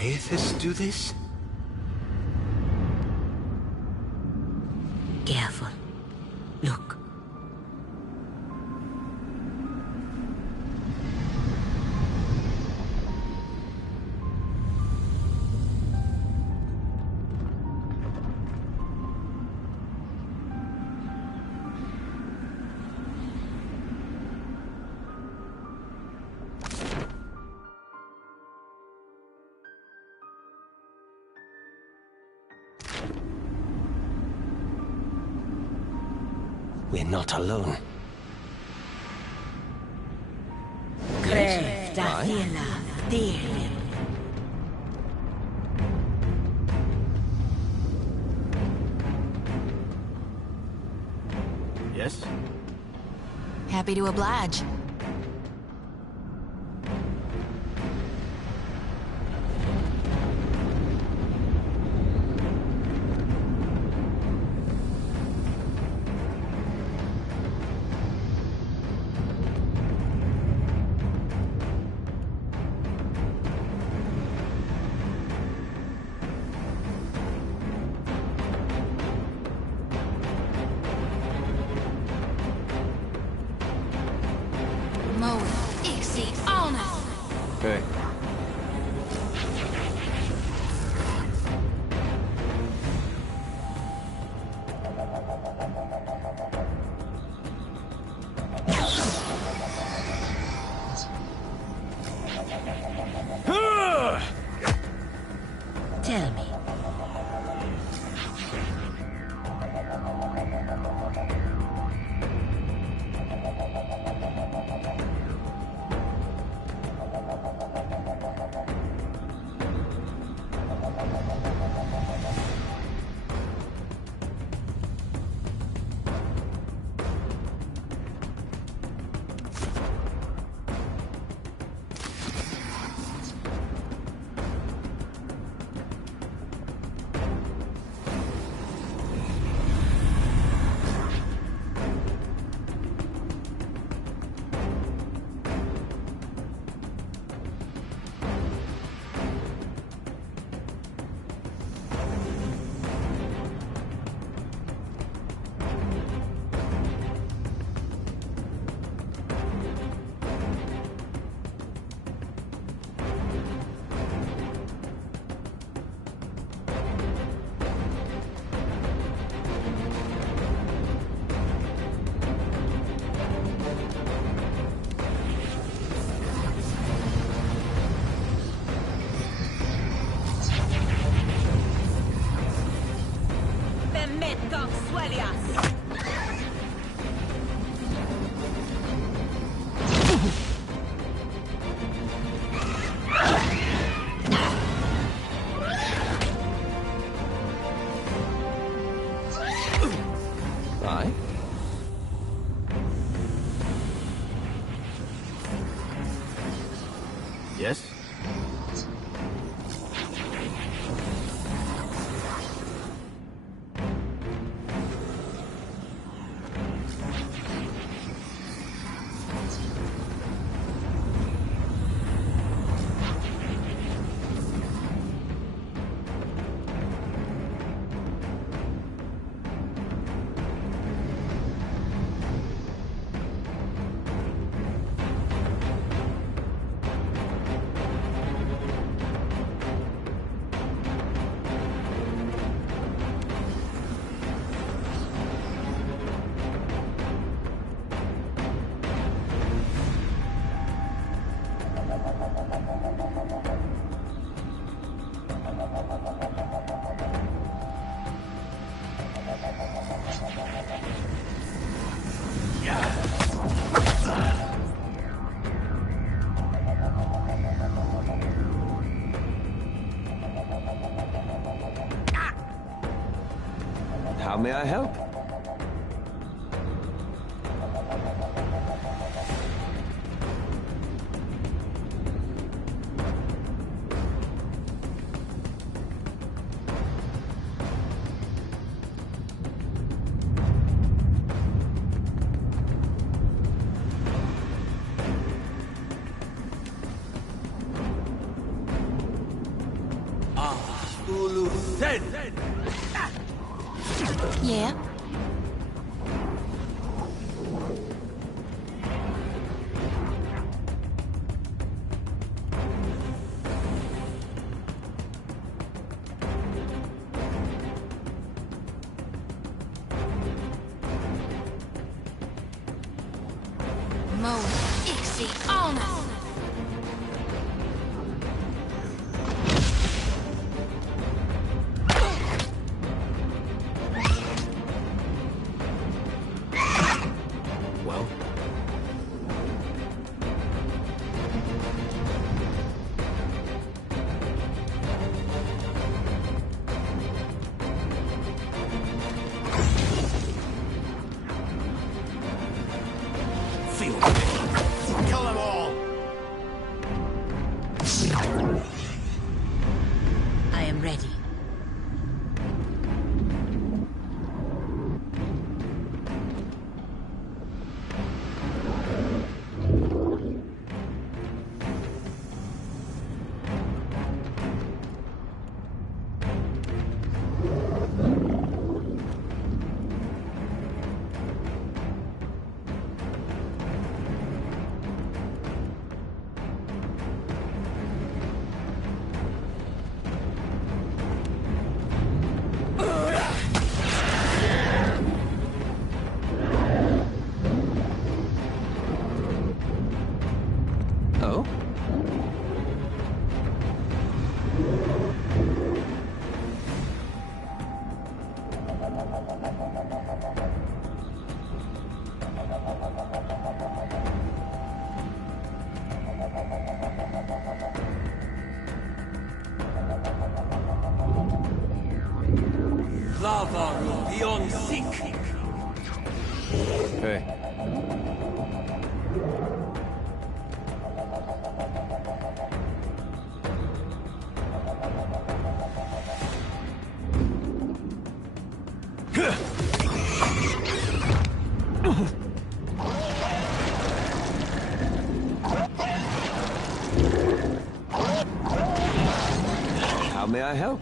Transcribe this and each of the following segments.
Aethys do this? Careful. Look. We're not alone. Yes? Happy to oblige. Okay. Tell me. Aye. Yes? How may I help? Mode Ixie Honor. Well, feel the pain. Kill them all. I am ready. Oh? Lava beyond seek. Hey. How may I help?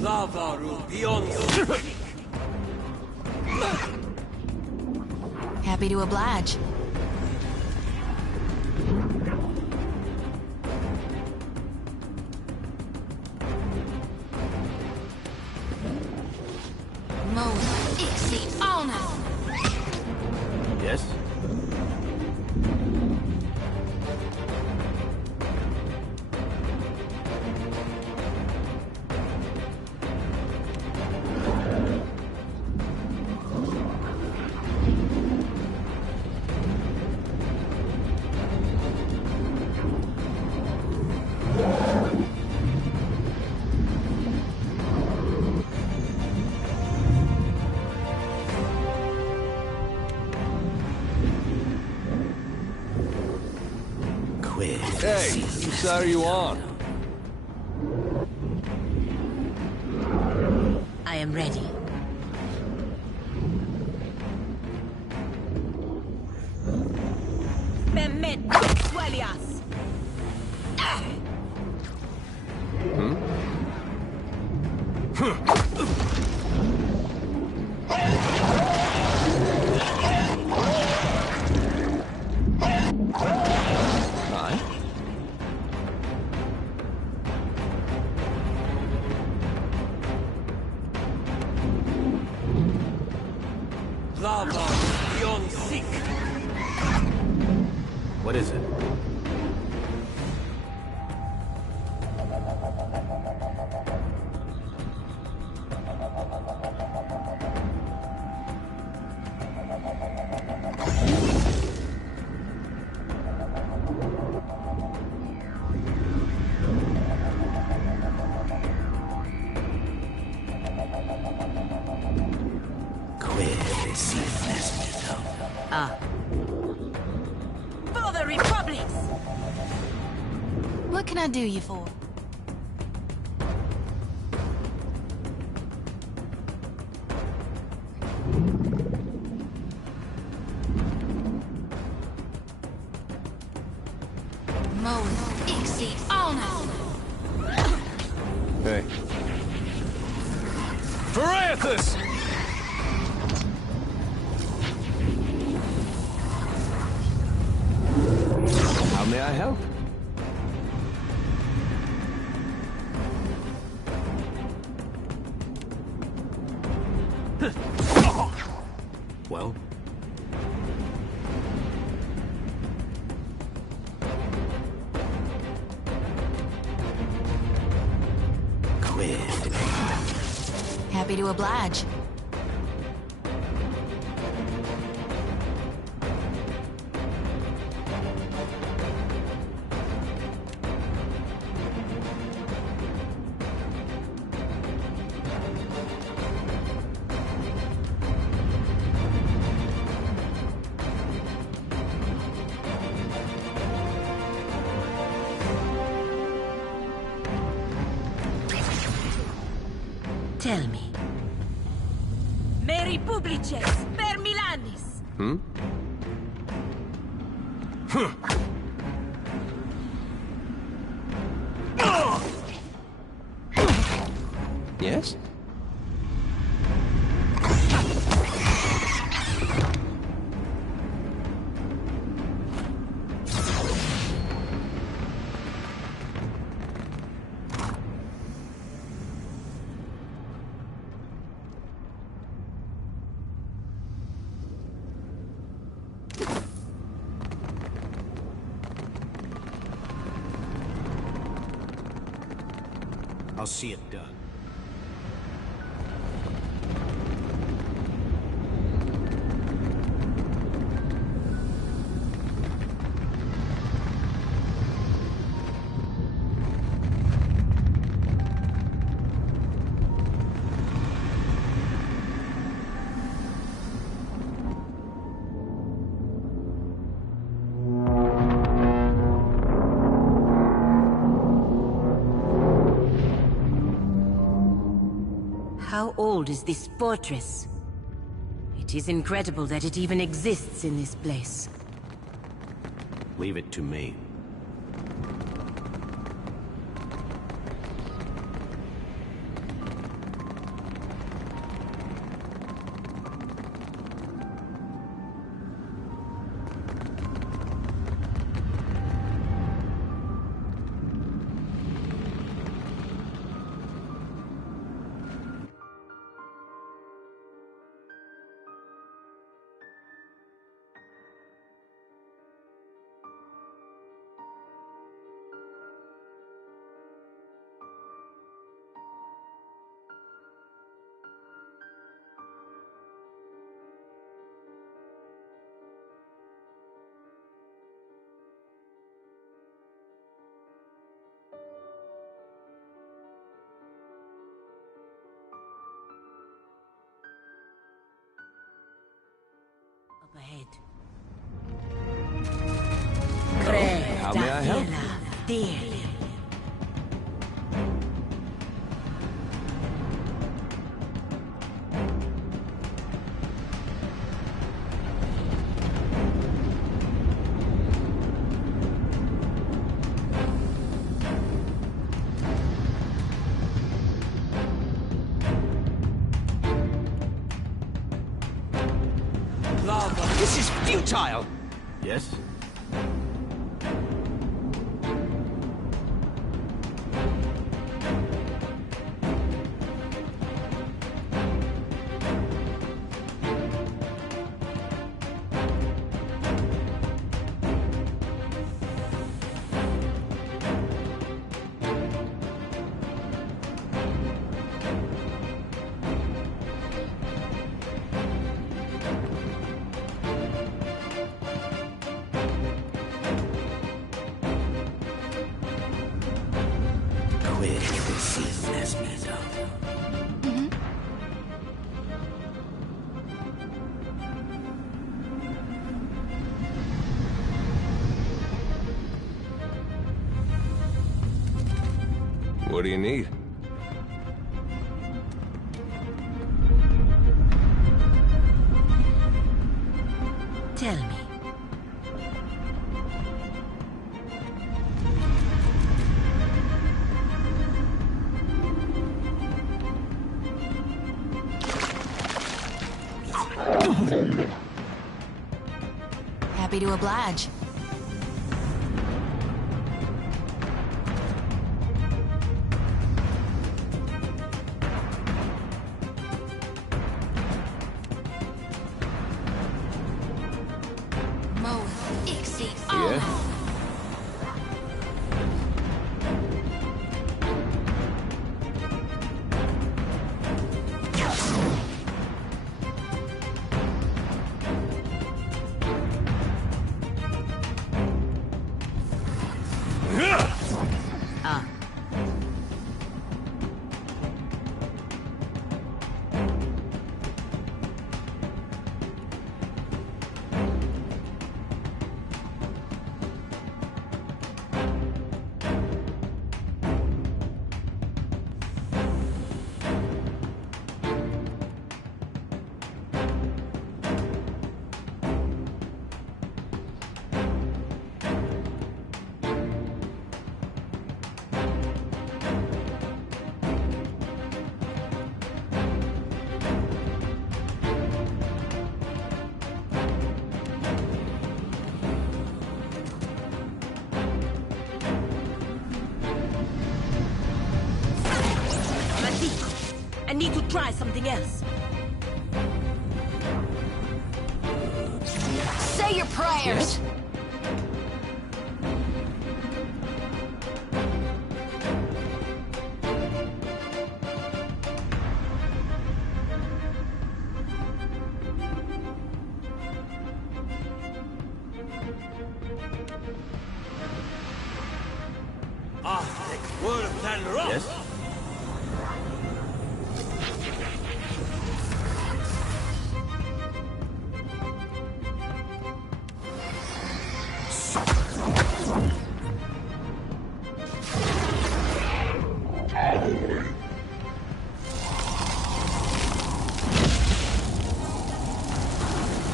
Lava beyond seek. Happy to oblige. Mode Ixie Honor. Yes? Quit. Hey, whose side are you on? I am ready. Mehmet Swelias. Aye? Lava beyond seek. What is it? For the Republic! What can I do you for? Mode Ixie Honor. Hey. Pariathus! How may I help? Happy to oblige. Tell me. Meri publices per Milanis. Yes? I'll see it done. How old is this fortress? It is incredible that it even exists in this place. Leave it to me. Up ahead. How may I help? Dearly. This is futile! Yes? What do you need? Tell me. Happy to oblige. Yeah? need to try something else. Say your prayers. Word than rock. Yes?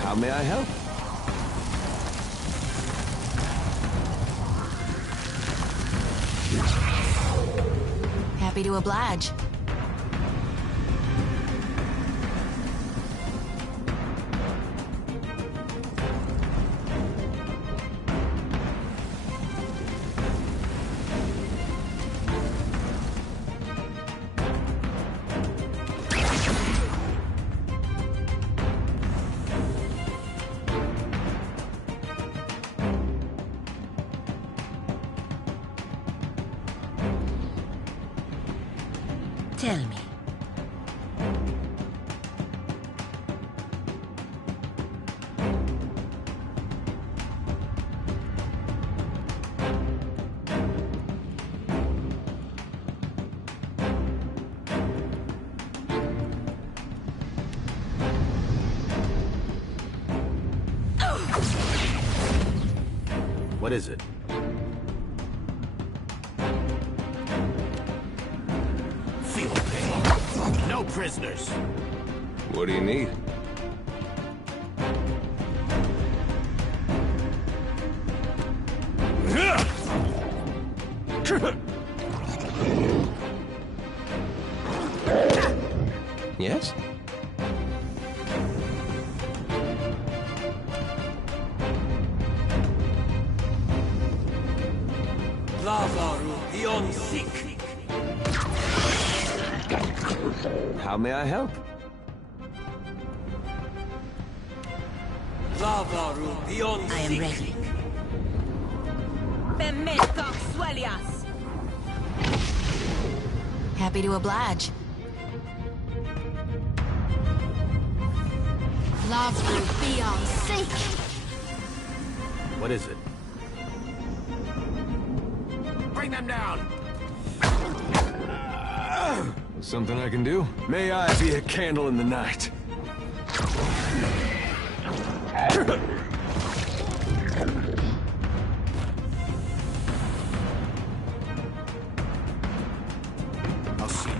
How may I help? Happy to oblige. Tell me. What is it? Feel pain. No prisoners. What do you need? Yes? Lavaru beyond sick. How may I help? Lavaru beyond I am sick. ready. Bemetok Swelias! Happy to oblige. Love will be on seek. What is it? Bring them down. Something I can do? May I be a candle in the night? I'll see.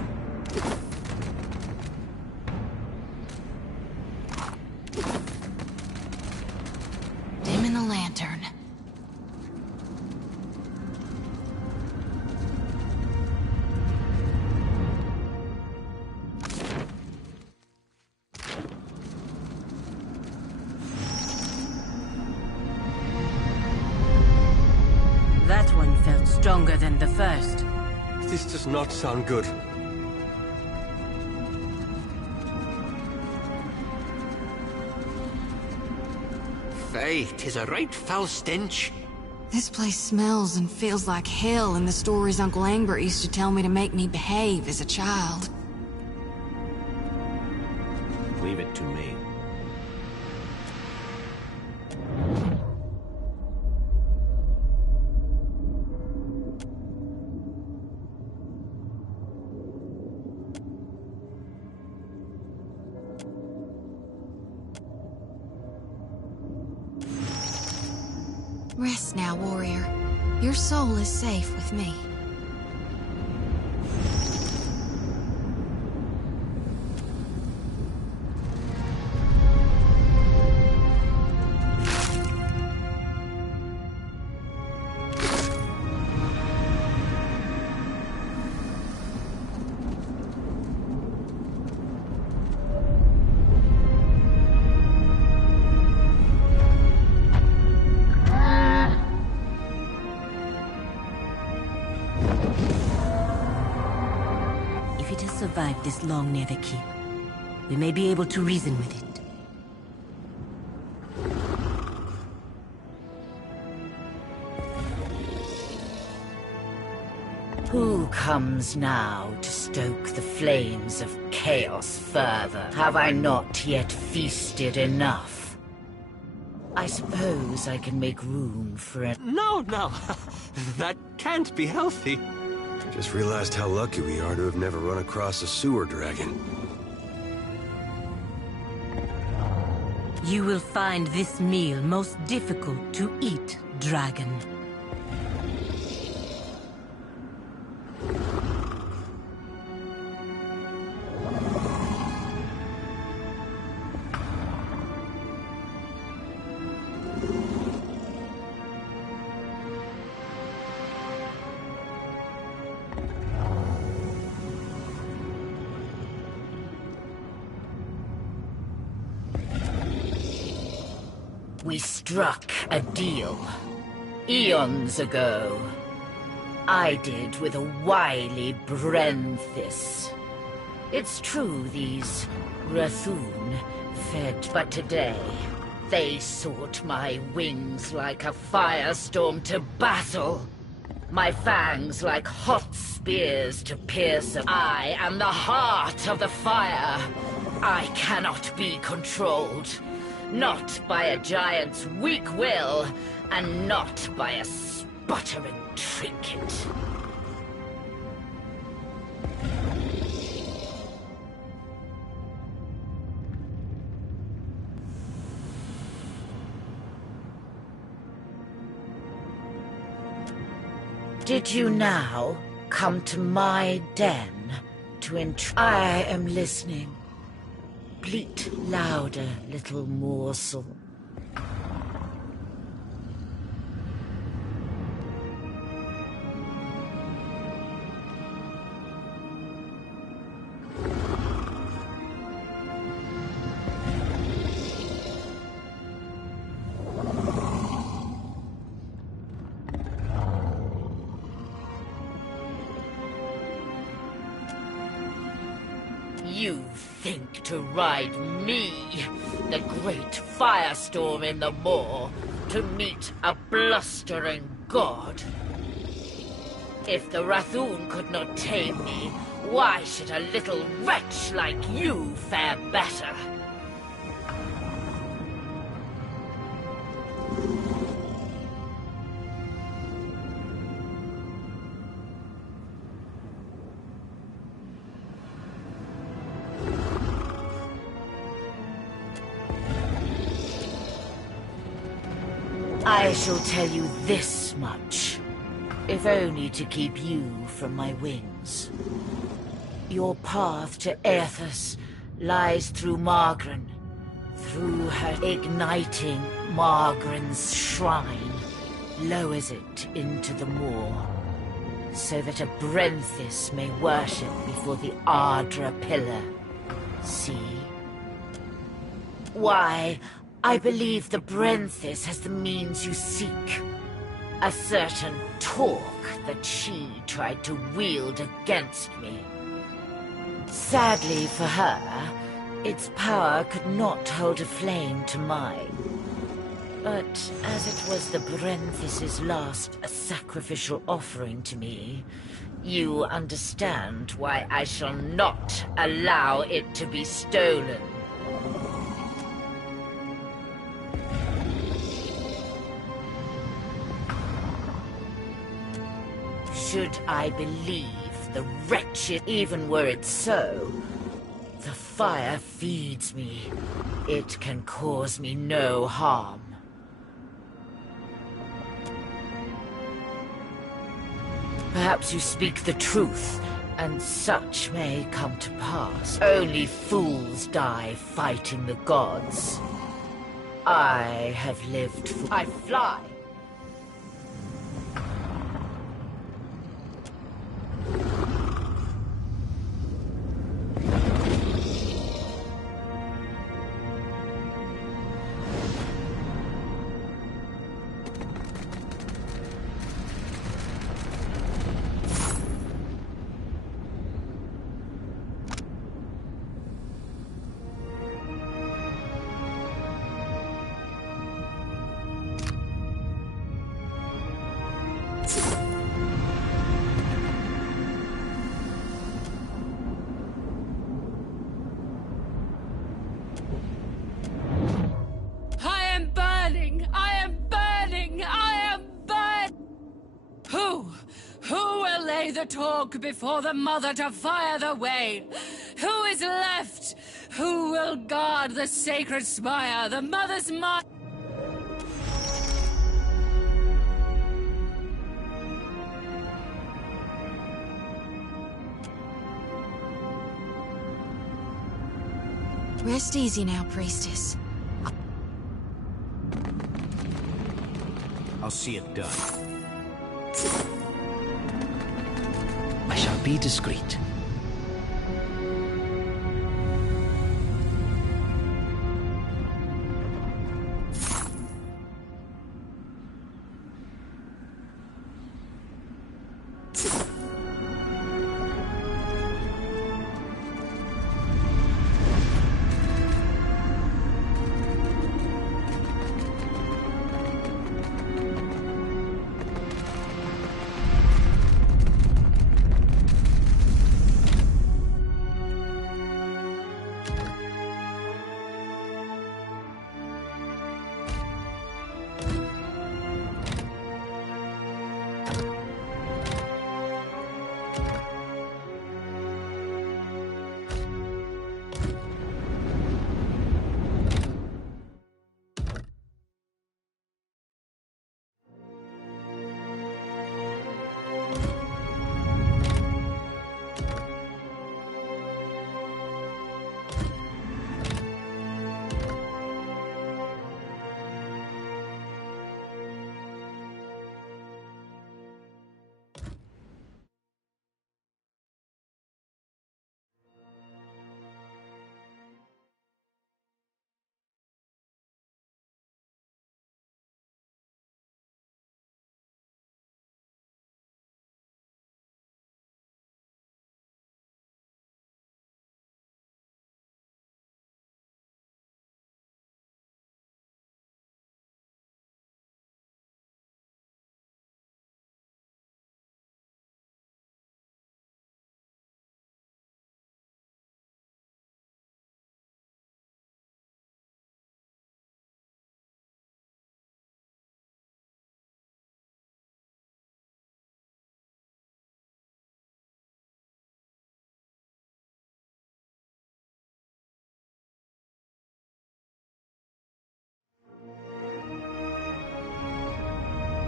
Dim in the lantern. That one felt stronger than the first. This does not sound good. Faye, 'tis a right foul stench. This place smells and feels like hell in the stories Uncle Angbert used to tell me to make me behave as a child. Leave it to me. Rest now, warrior. Your soul is safe with me. survived this long near the keep. We may be able to reason with it. Who comes now to stoke the flames of chaos further? Have I not yet feasted enough? I suppose I can make room for a... No, no. That can't be healthy. Just realized how lucky we are to have never run across a sewer dragon. You will find this meal most difficult to eat, dragon. We struck a deal. Eons ago. I did with a wily Brenthis. It's true these Rathoon fed, but today they sought my wings like a firestorm to battle. My fangs like hot spears to pierce. I am the heart of the fire. I cannot be controlled. Not by a giant's weak will, and not by a sputtering trinket. Did you now come to my den to I am listening. Bleat louder, little morsel. You think to ride me, the great firestorm in the moor, to meet a blustering god? If the Rathoon could not tame me, why should a little wretch like you fare better? I shall tell you this much, if only to keep you from my wings. Your path to Aethys lies through Margren, through her igniting Margren's shrine, lowers it into the moor, so that a Brenthis may worship before the Ardra pillar. See? Why, I believe the Brenthis has the means you seek. A certain torque that she tried to wield against me. Sadly for her, its power could not hold a flame to mine. But as it was the Brenthis's last sacrificial offering to me, you understand why I shall not allow it to be stolen. Should I believe the wretched, even were it so, the fire feeds me. It can cause me no harm. Perhaps you speak the truth, and such may come to pass. Only fools die fighting the gods. I have lived for... I fly! Who will lay the talk before the mother to fire the wain? Who is left? Who will guard the sacred spire, the mother's mark? Rest easy now, priestess. I'll see it done. I shall be discreet.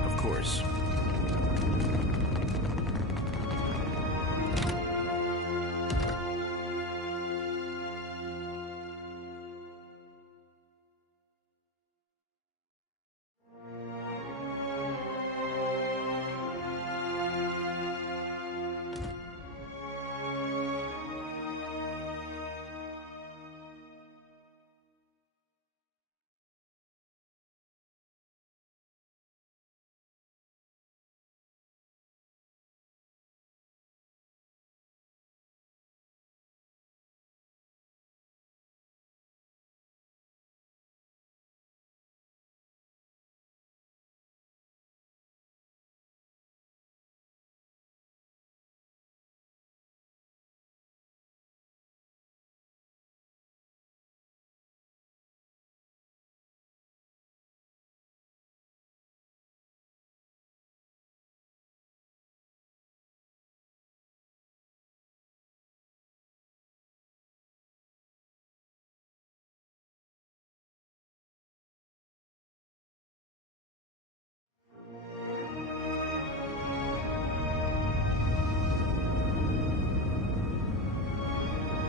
Of course.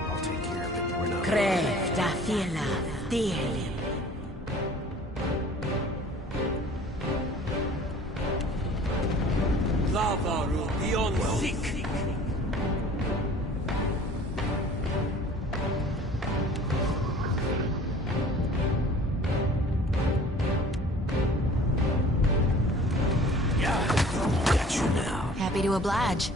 I'll take care of it. We're not. Crefta fiela, dielim. Lavaru beyond seek. Got you now. Happy to oblige.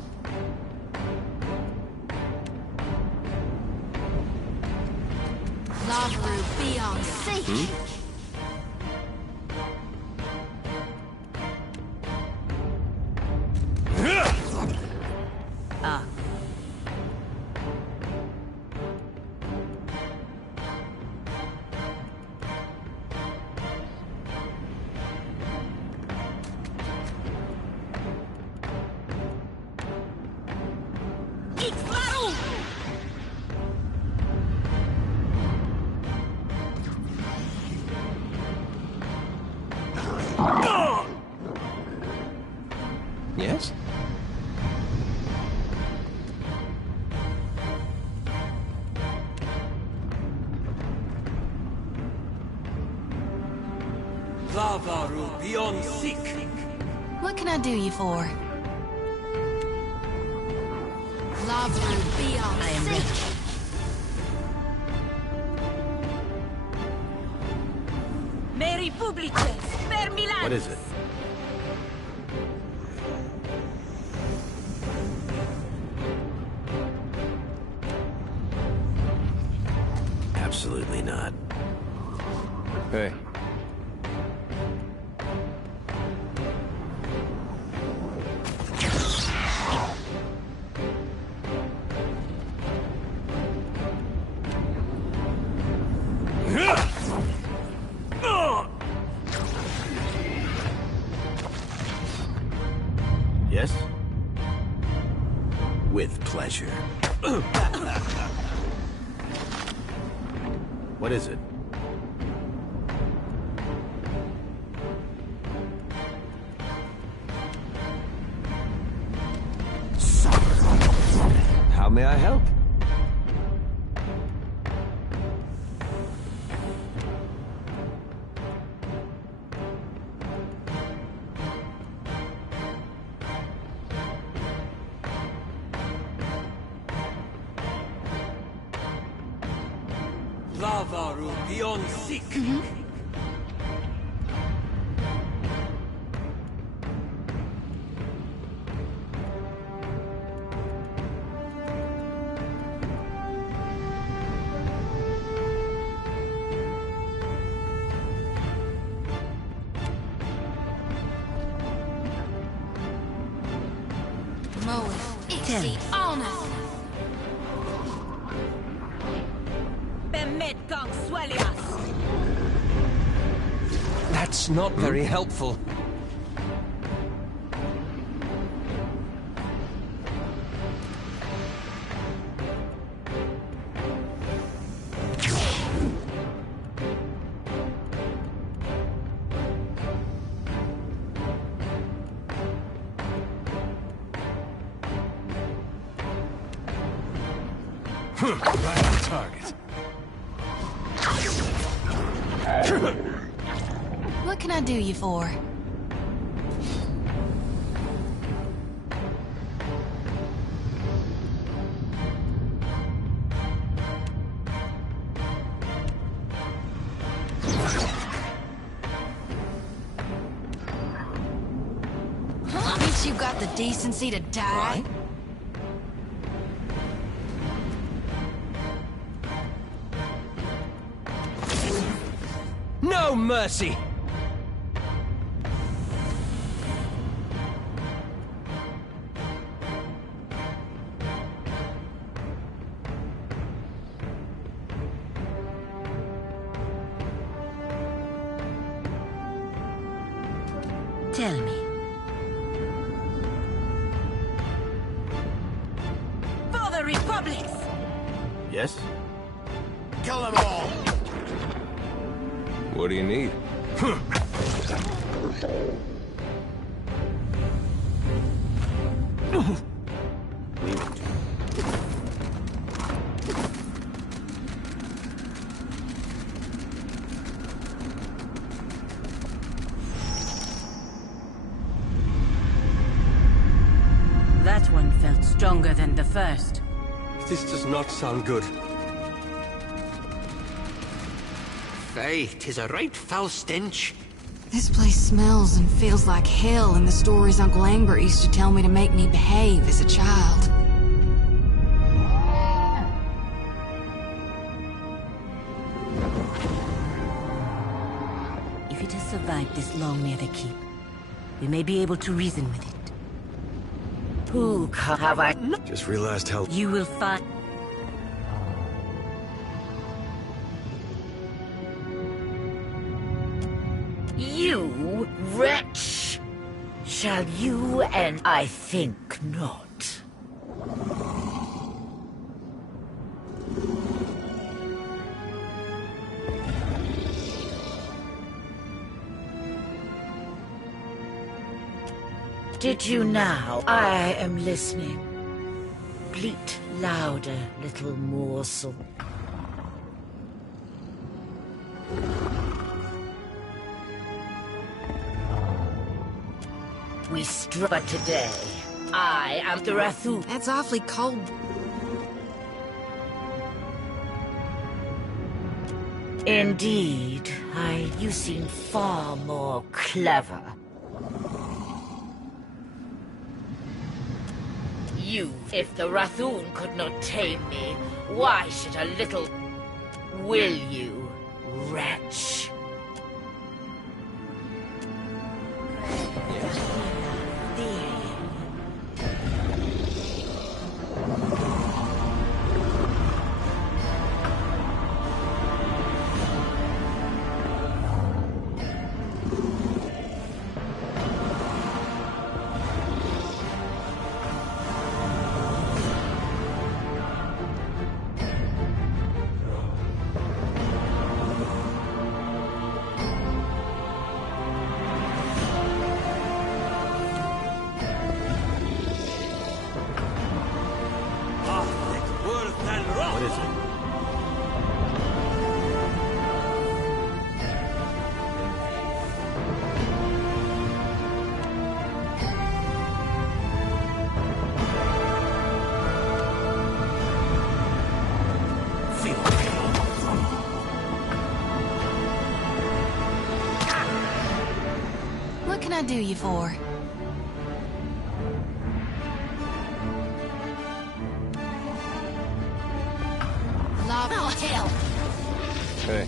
Lavru beyond seek. Yes? Lavaru beyond seek. What can I do you for? Lavaru beyond I am ready. Mary Publice, per Milan. What is it? Absolutely not. Hey. Yes? With pleasure. What is it? How may I help? Lavaru beyond seek. Moeth, Tell Ixi, me. Honor. Bemet Kong Swelias. That's not very helpful. Right on target. What can I do you for? At least you got the decency to die. No mercy! Tell me. For the Republic! Yes? Kill them all. What do you need? Leave it. That one felt stronger than the first. This does not sound good. Faye, 'tis a right foul stench. This place smells and feels like hell in the stories Uncle Angbert used to tell me to make me behave as a child. If it has survived this long near the keep, we may be able to reason with it. Who have I? Just realized how... You will find. You wretch! Shall you and I think not? Did you now? I am listening. Bleat louder, little morsel. We struck today. I am the Rathu. That's awfully cold. Indeed. You seem far more clever. If the Rathoon could not tame me, why should a little... Will you, wretch? What is it? What can I do you for? Oh, hell! Hey.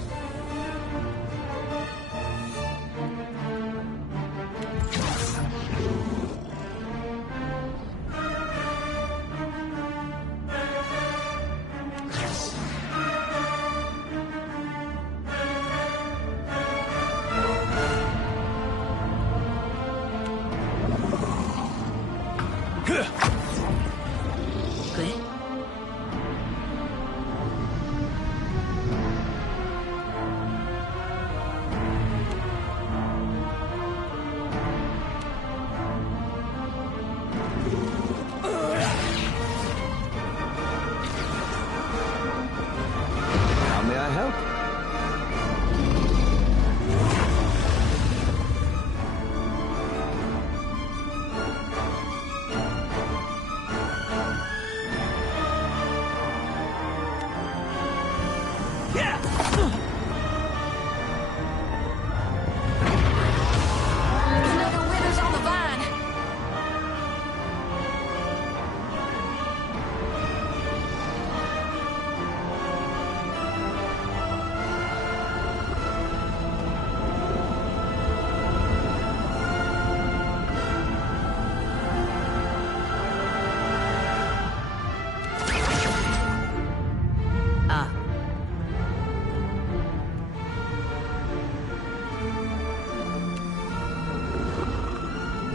Good. How may I help? Another wither's on the vine! Ah.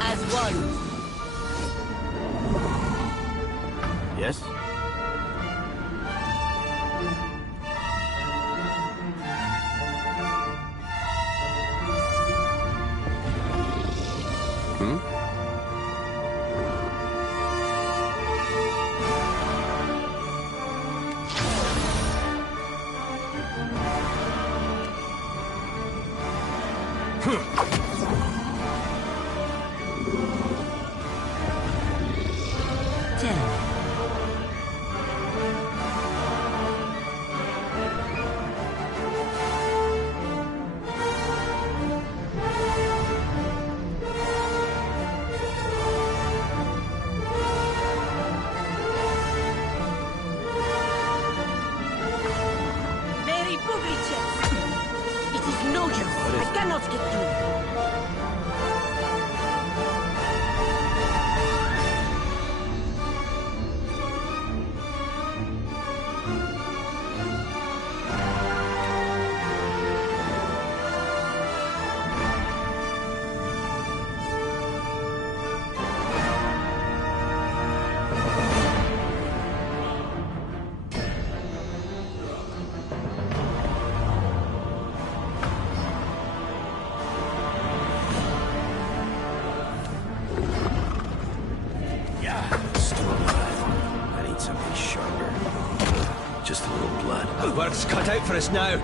As one. Yes? Hmm? Tell. Mary Publices! It is no use. I cannot get through. Still alive. I need something sharper. Just a little blood. The work's cut out for us now.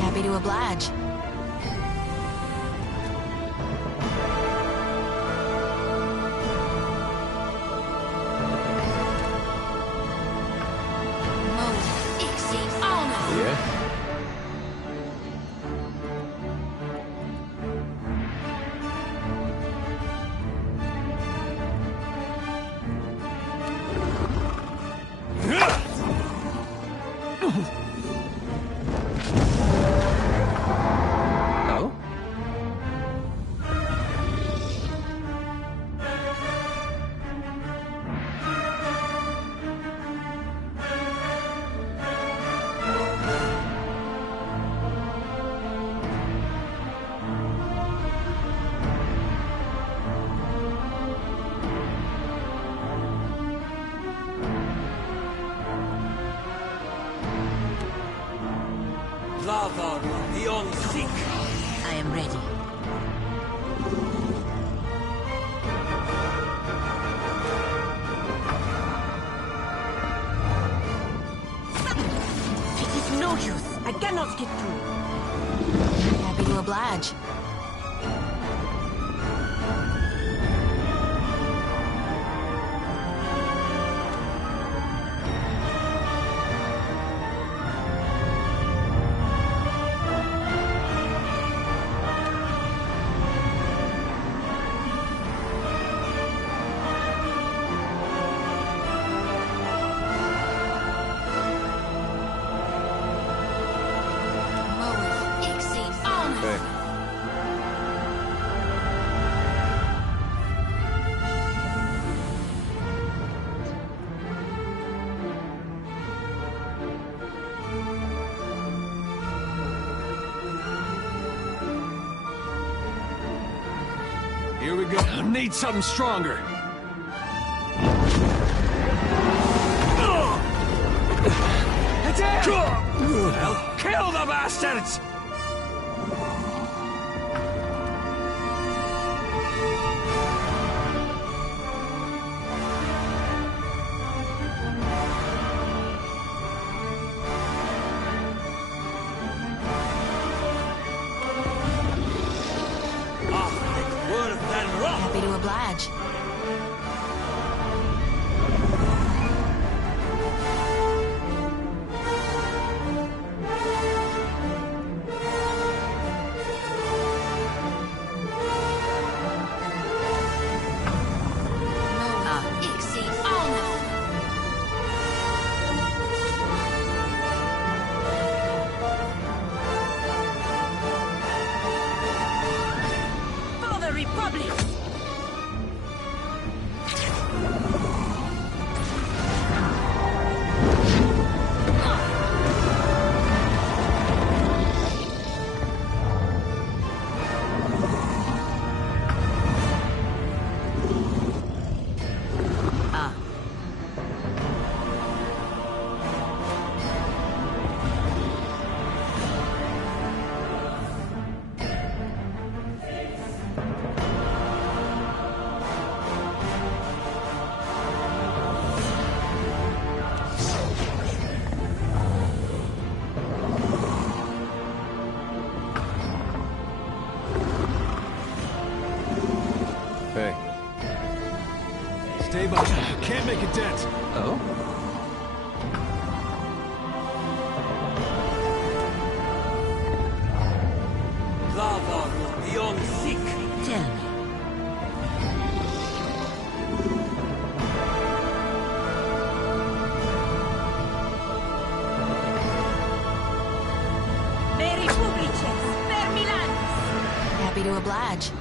Happy to oblige. Yeah? Oh? Lava beyond seek. I am ready. It is no use. I cannot get through. Happy to oblige. Hey. Here we go. I need something stronger. Attack! I'll kill the bastards! Happy to oblige. For the Republic! Hey. Stay by. Can't make a dent. Oh? Lava beyond seek. Tell me. Very publices, per Milanis. Happy to oblige.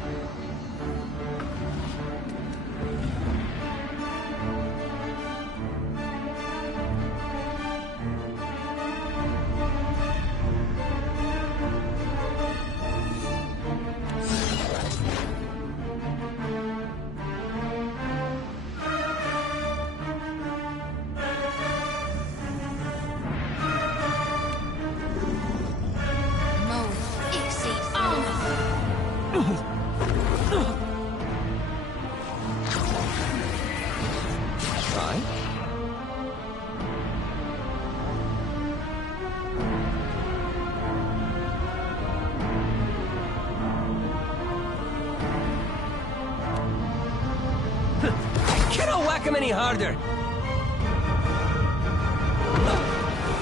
Cannot whack him any harder!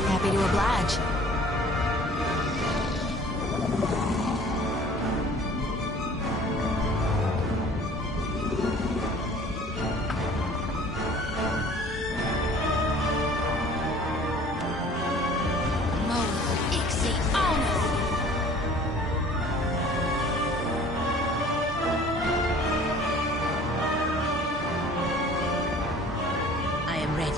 Happy to oblige. I am ready.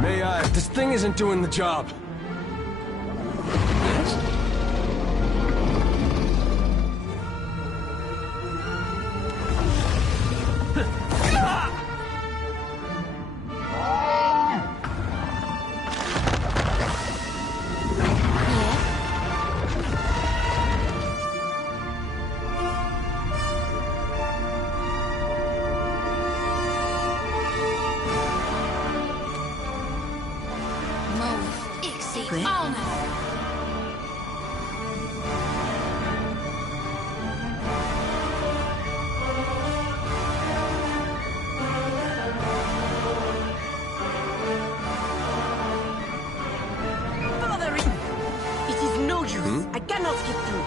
May I? This thing isn't doing the job. Yes? It is no use. I cannot get through.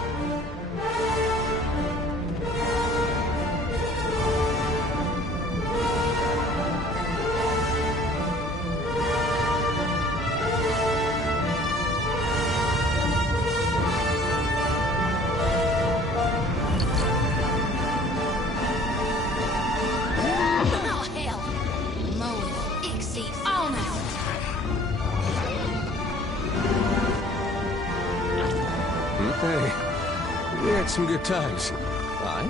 Oh, hell! Moed, Ixie, honor! Hey, we had some good times. Aye?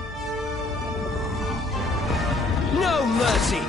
No mercy!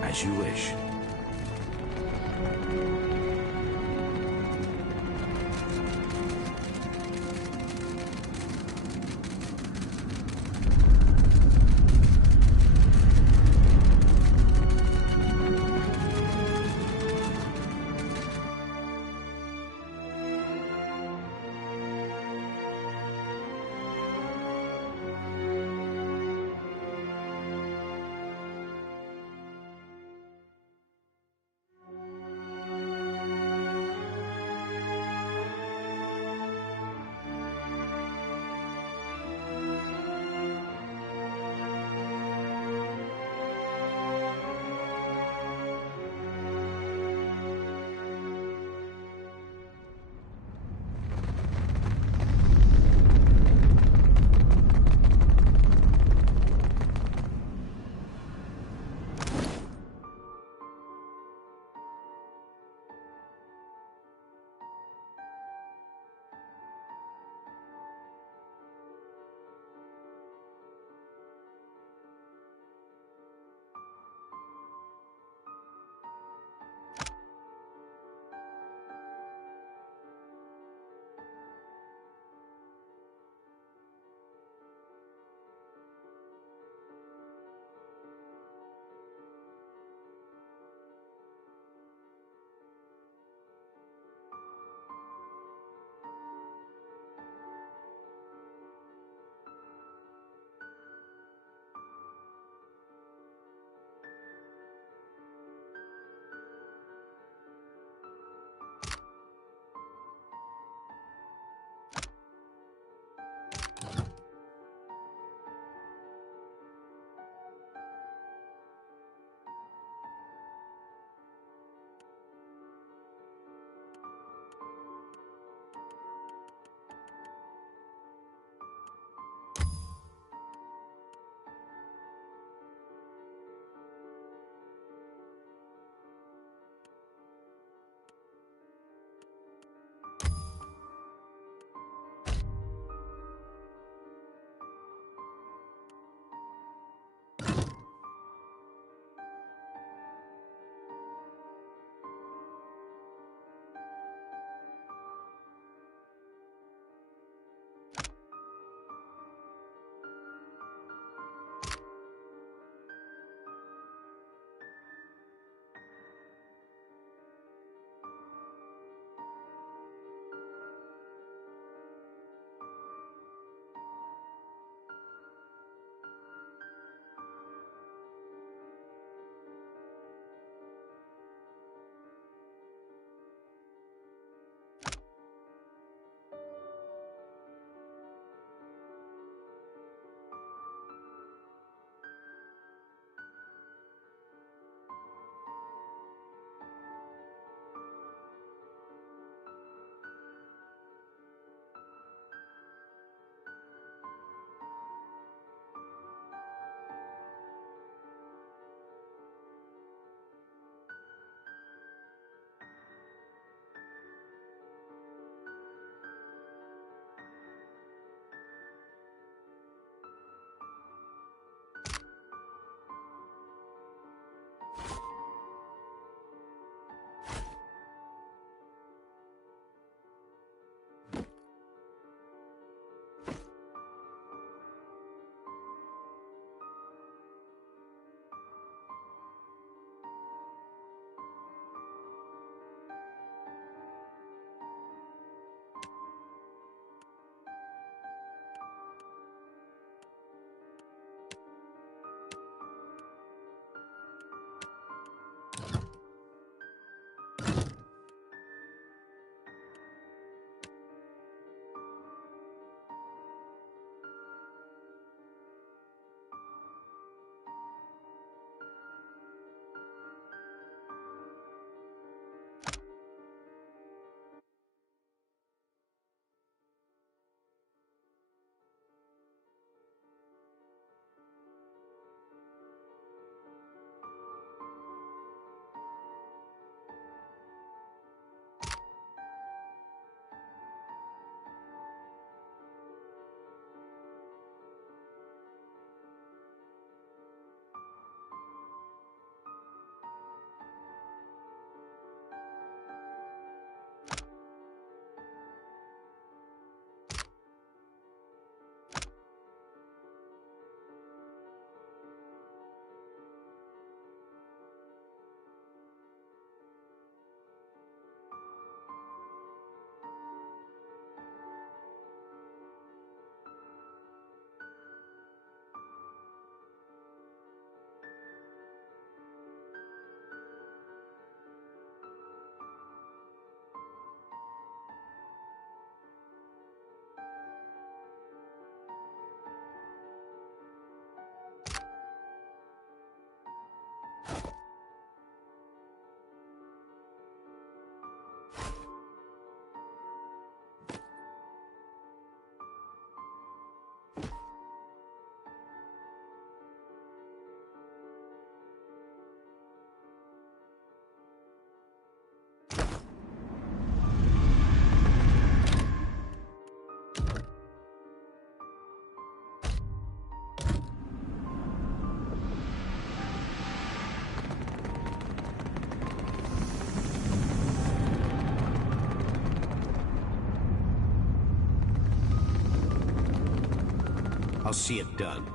As you wish. I'll see it done.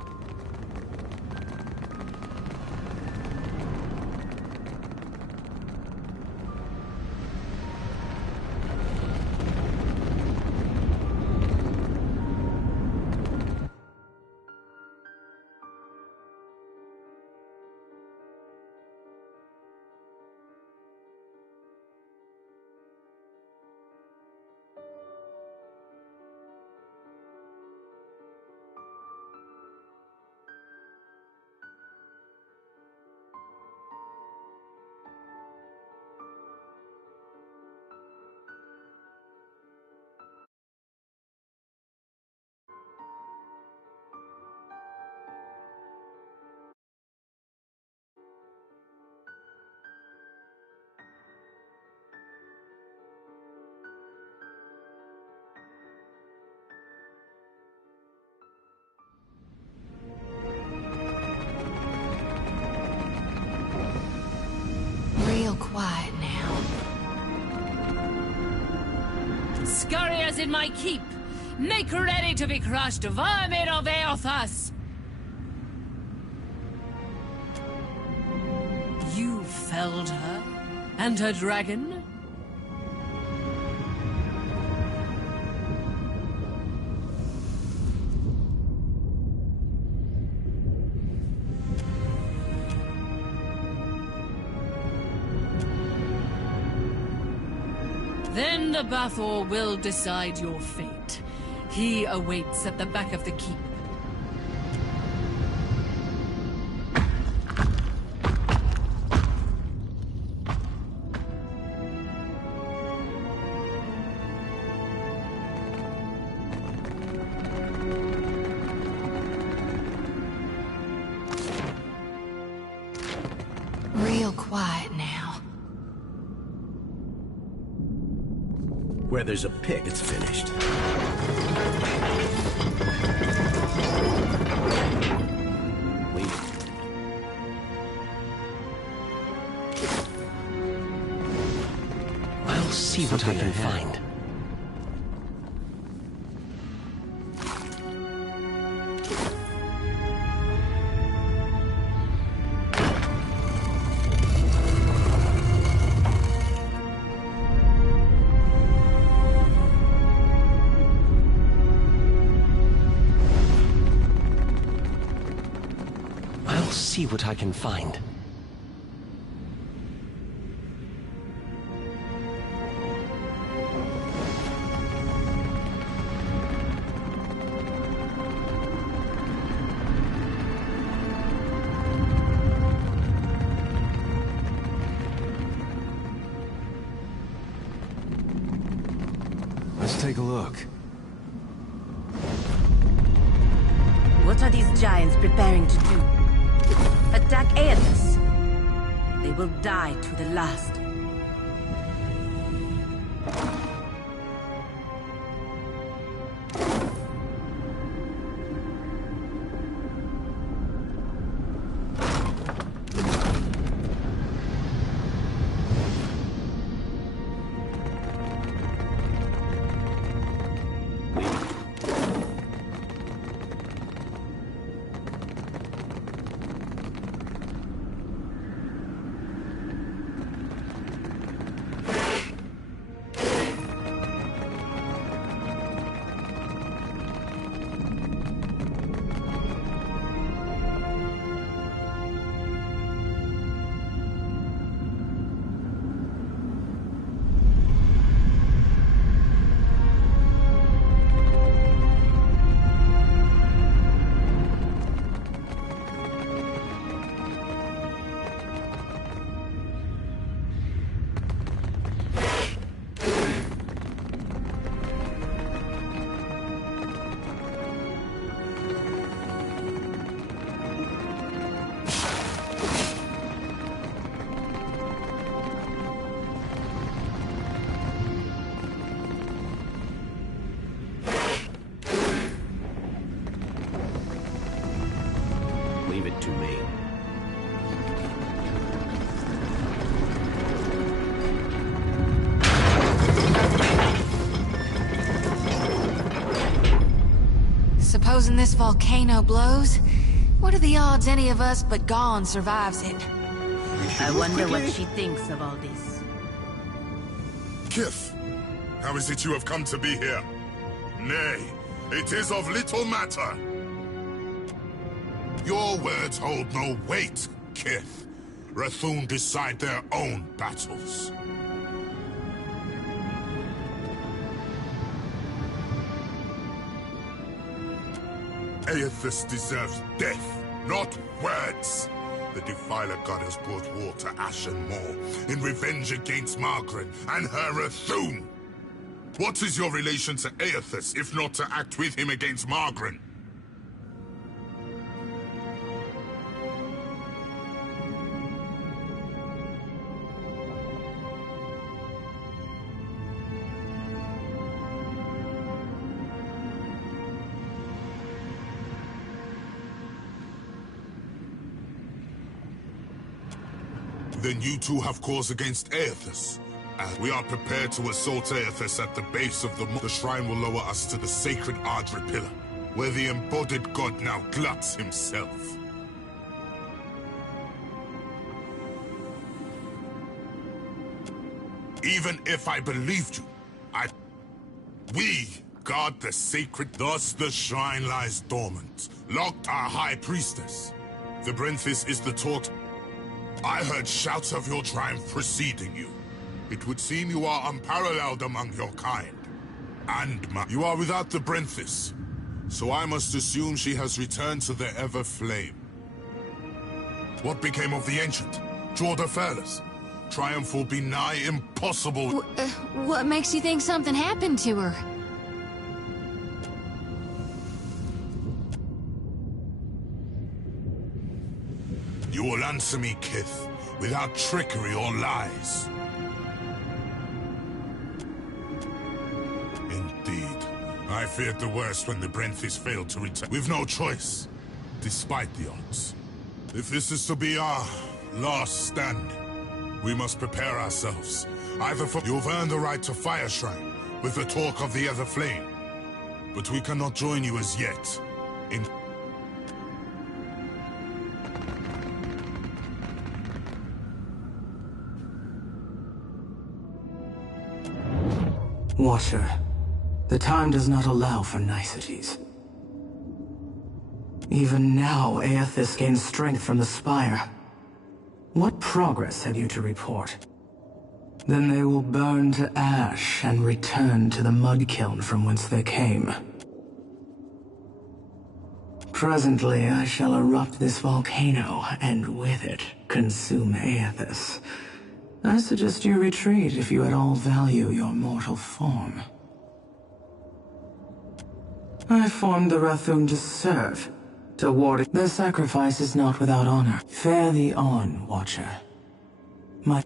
Real quiet now. Scurriers in my keep! Make ready to be crushed, vermin of Eothas! You felled her? And her dragon? Then the Bathor will decide your fate. He awaits at the back of the keep. Real quiet now. Where there's a pick, it's finished. I'll see what I can find. See what I can find. Let's take a look. What are these giants preparing to do? Attack Eothas. They will die to the last. Leave it to me. Supposing this volcano blows, what are the odds any of us but Gone survives it? I wonder what she thinks of all this. Kith, how is it you have come to be here? Nay, it is of little matter. Your words hold no weight, Kith. Rathun decide their own battles. Aethys deserves death, not words. The Defiler God has brought war to Ashen Moor in revenge against Margaret and her Rathun. What is your relation to Aethys, if not to act with him against Margaret? Then you two have cause against Aethys. And we are prepared to assault Aethys at the base of the shrine will lower us to the sacred Ardra Pillar, where the embodied god now gluts himself. Even if I believed you, we guard the sacred. Thus the shrine lies dormant, locked our high priestess. The Brenthis is the taught. I heard shouts of your triumph preceding you. It would seem you are unparalleled among your kind. And you are without the Brenthis, so I must assume she has returned to the Ever Flame. What became of the Ancient, Jorda Fairless? Triumph will be nigh impossible. What makes you think something happened to her? You will answer me, Kith, without trickery or lies. Indeed. I feared the worst when the Brenthis failed to return. We've no choice, despite the odds. If this is to be our last stand, we must prepare ourselves. Either for you've earned the right to Fire Shrine with the talk of the Ever Flame, but we cannot join you as yet. In Watcher, the time does not allow for niceties. Even now, Aethys gains strength from the Spire. What progress have you to report? Then they will burn to ash and return to the mud kiln from whence they came. Presently, I shall erupt this volcano, and with it, consume Aethys. I suggest you retreat if you at all value your mortal form. I formed the Rathun to serve, to ward. Their sacrifice is not without honor. Fare thee on, Watcher. My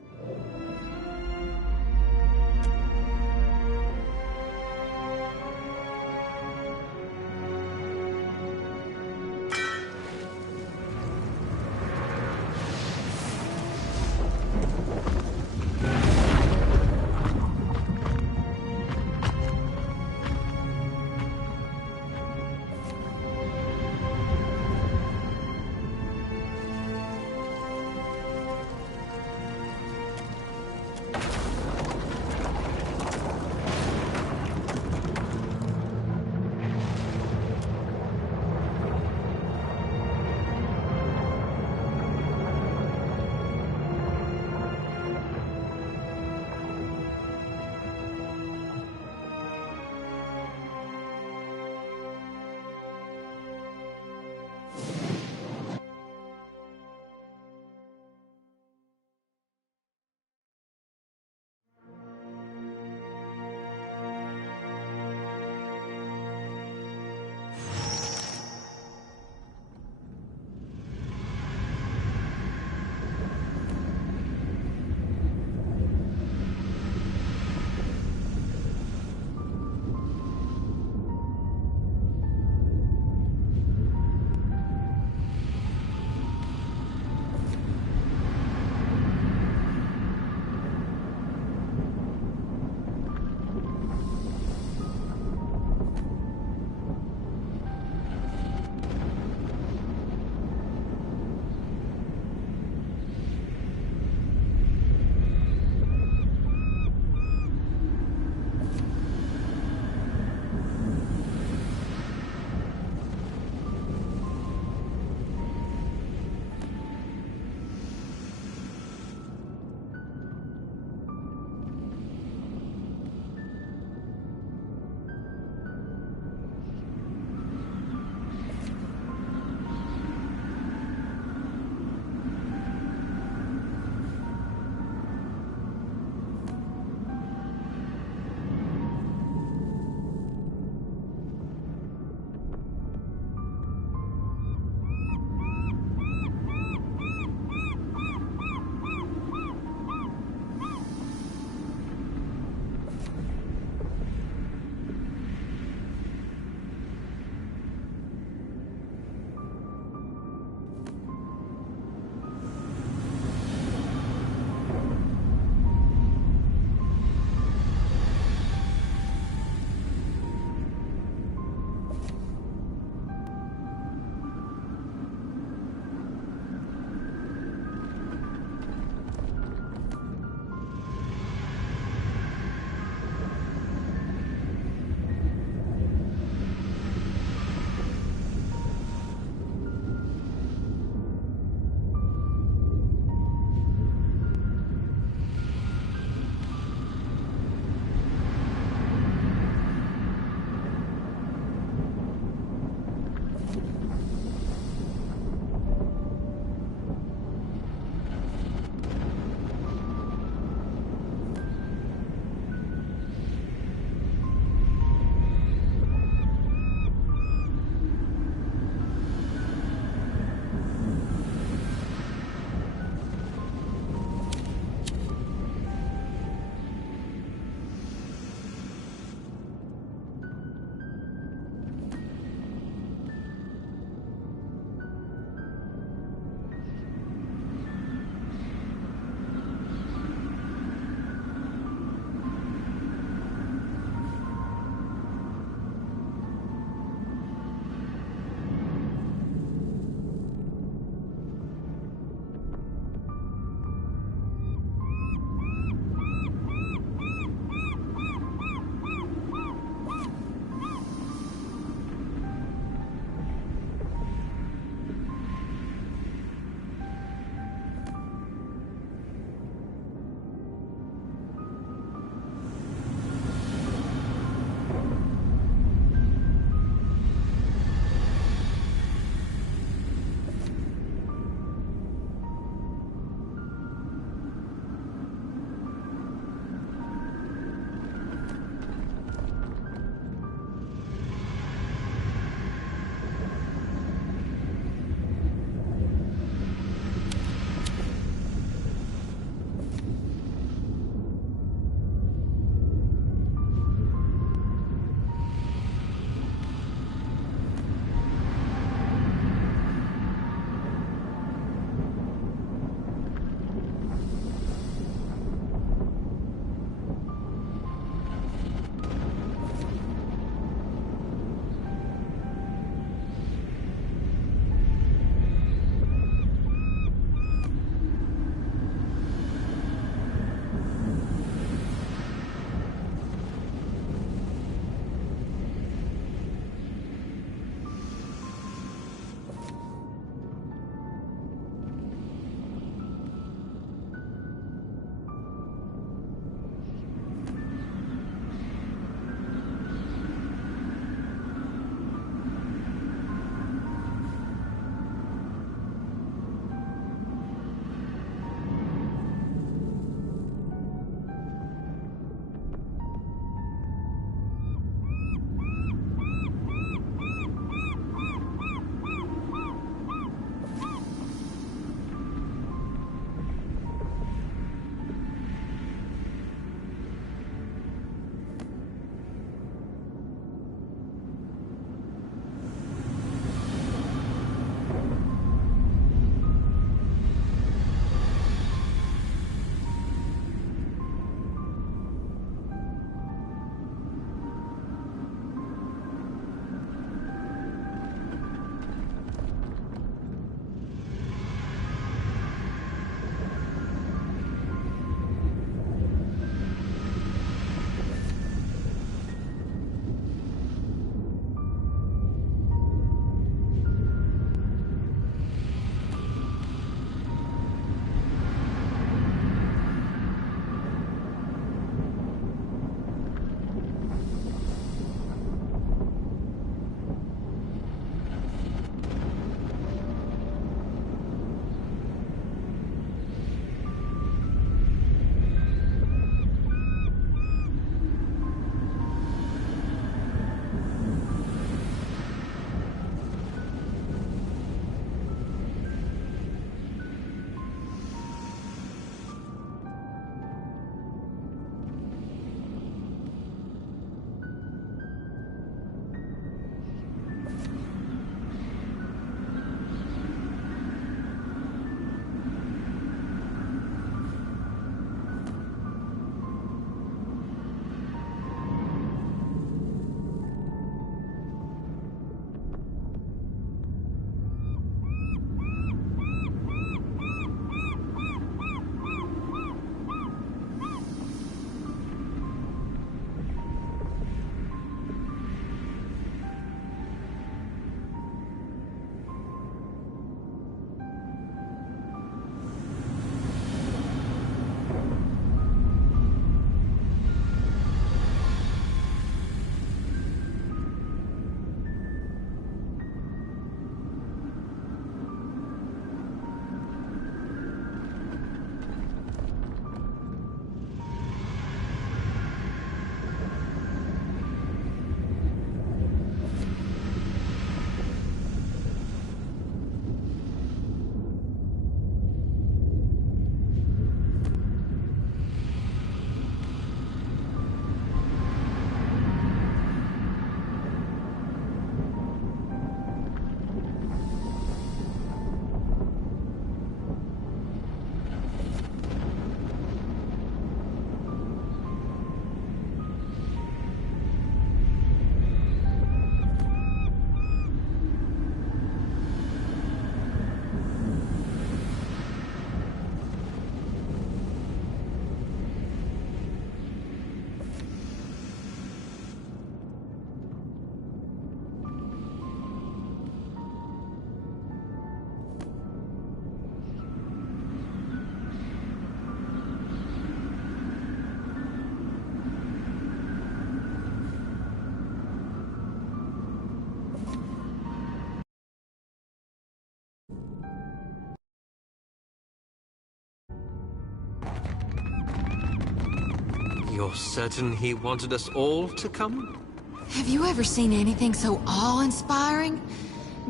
You're certain he wanted us all to come? Have you ever seen anything so awe-inspiring?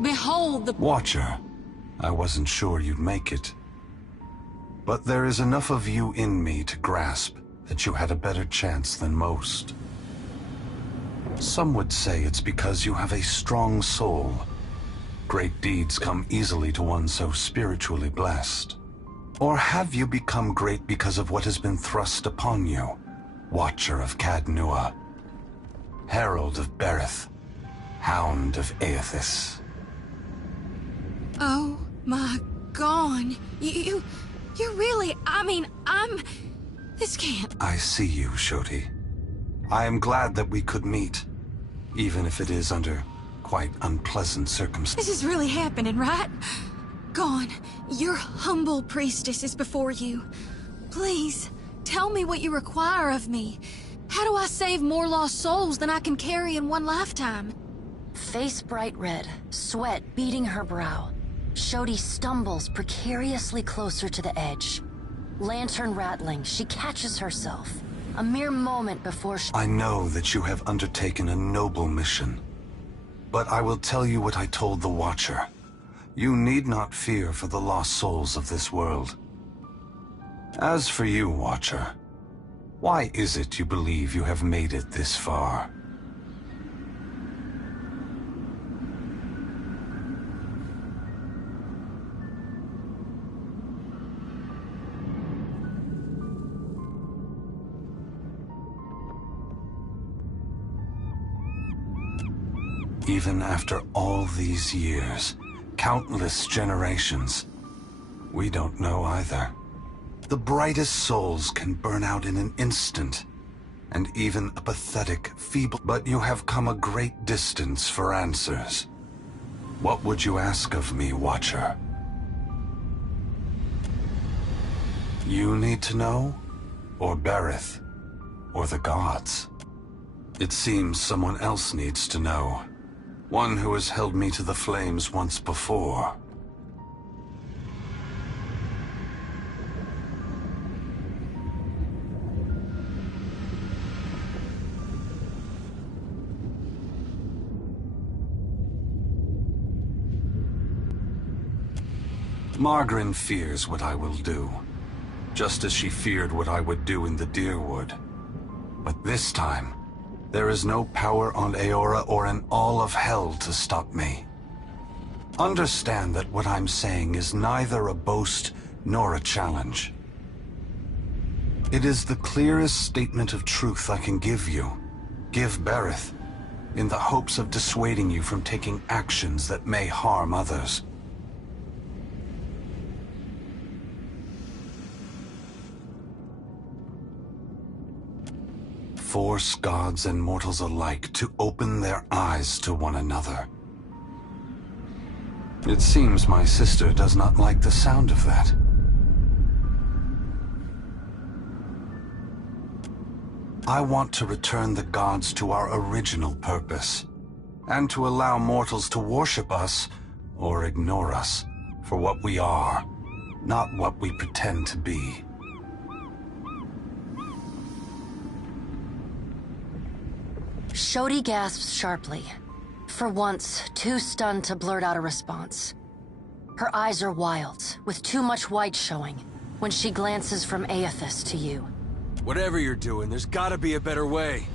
Behold the... Watcher, I wasn't sure you'd make it. But there is enough of you in me to grasp that you had a better chance than most. Some would say it's because you have a strong soul. Great deeds come easily to one so spiritually blessed. Or have you become great because of what has been thrust upon you? Watcher of Cadnua, Herald of Berith, Hound of Aethys. Oh my God. You really, this can't... I see you, Shoti. I am glad that we could meet, even if it is under quite unpleasant circumstances. This is really happening, right? Gone. Your humble priestess is before you. Please, tell me what you require of me. How do I save more lost souls than I can carry in one lifetime? Face bright red, sweat beading her brow. Shodi stumbles precariously closer to the edge. Lantern rattling, she catches herself. A mere moment before she... I know that you have undertaken a noble mission. But I will tell you what I told the Watcher. You need not fear for the lost souls of this world. As for you, Watcher, why is it you believe you have made it this far? Even after all these years, countless generations, we don't know either. The brightest souls can burn out in an instant, and even a pathetic, feeble... But you have come a great distance for answers. What would you ask of me, Watcher? You need to know? Or Berith? Or the gods? It seems someone else needs to know. One who has held me to the flames once before. Margaret fears what I will do, just as she feared what I would do in the Deerwood. But this time, there is no power on Eora or in all of hell to stop me. Understand that what I'm saying is neither a boast nor a challenge. It is the clearest statement of truth I can give you, give Berith, in the hopes of dissuading you from taking actions that may harm others. Force gods and mortals alike to open their eyes to one another. It seems my sister does not like the sound of that. I want to return the gods to our original purpose, and to allow mortals to worship us, or ignore us, for what we are, not what we pretend to be. Shodi gasps sharply, for once too stunned to blurt out a response. Her eyes are wild, with too much white showing, when she glances from Aethys to you. Whatever you're doing, there's gotta be a better way.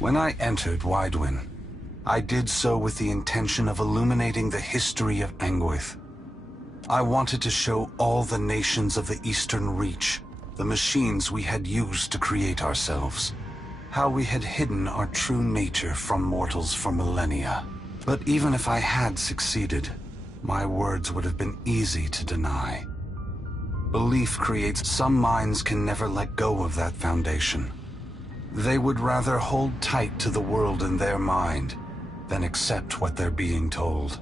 When I entered Widewin, I did so with the intention of illuminating the history of Anguith. I wanted to show all the nations of the Eastern Reach the machines we had used to create ourselves. How we had hidden our true nature from mortals for millennia. But even if I had succeeded, my words would have been easy to deny. Belief creates... Some minds can never let go of that foundation. They would rather hold tight to the world in their mind than accept what they're being told.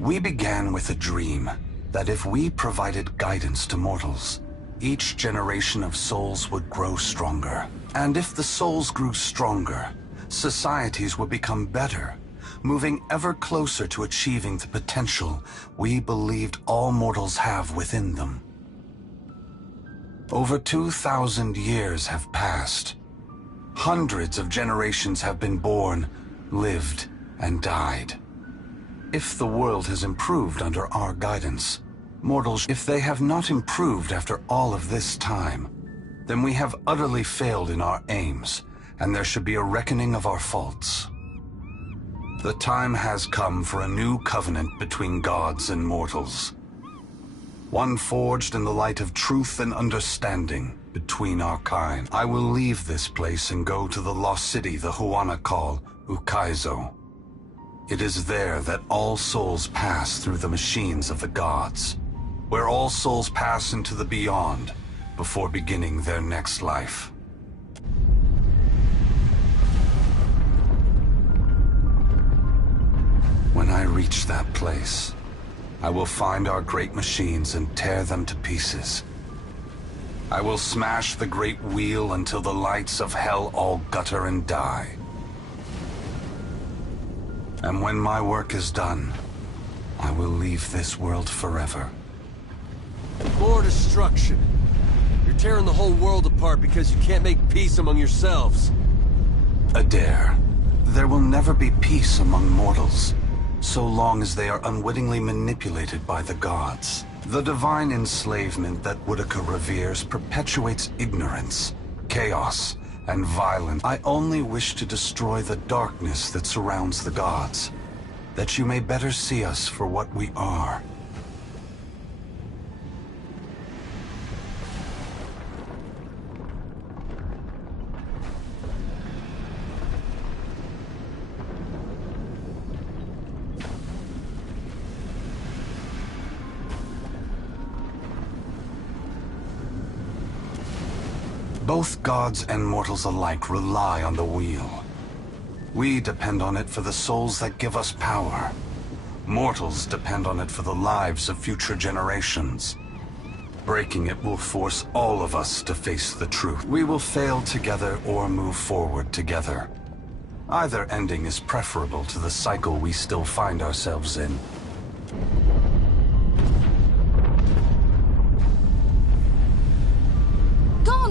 We began with a dream that if we provided guidance to mortals, each generation of souls would grow stronger. And if the souls grew stronger, societies would become better, moving ever closer to achieving the potential we believed all mortals have within them. Over 2,000 years have passed. Hundreds of generations have been born, lived, and died. If the world has improved under our guidance, mortals, if they have not improved after all of this time, then we have utterly failed in our aims, and there should be a reckoning of our faults. The time has come for a new covenant between gods and mortals. One forged in the light of truth and understanding between our kind. I will leave this place and go to the lost city the Huana call Ukaizo. It is there that all souls pass through the machines of the gods, where all souls pass into the beyond before beginning their next life. When I reach that place, I will find our great machines and tear them to pieces. I will smash the great wheel until the lights of hell all gutter and die. And when my work is done, I will leave this world forever. More destruction. You're tearing the whole world apart because you can't make peace among yourselves. Adair, there will never be peace among mortals, so long as they are unwittingly manipulated by the gods. The divine enslavement that Whitaker reveres perpetuates ignorance, chaos, and violence. I only wish to destroy the darkness that surrounds the gods, that you may better see us for what we are. Both gods and mortals alike rely on the wheel. We depend on it for the souls that give us power. Mortals depend on it for the lives of future generations. Breaking it will force all of us to face the truth. We will fail together or move forward together. Either ending is preferable to the cycle we still find ourselves in.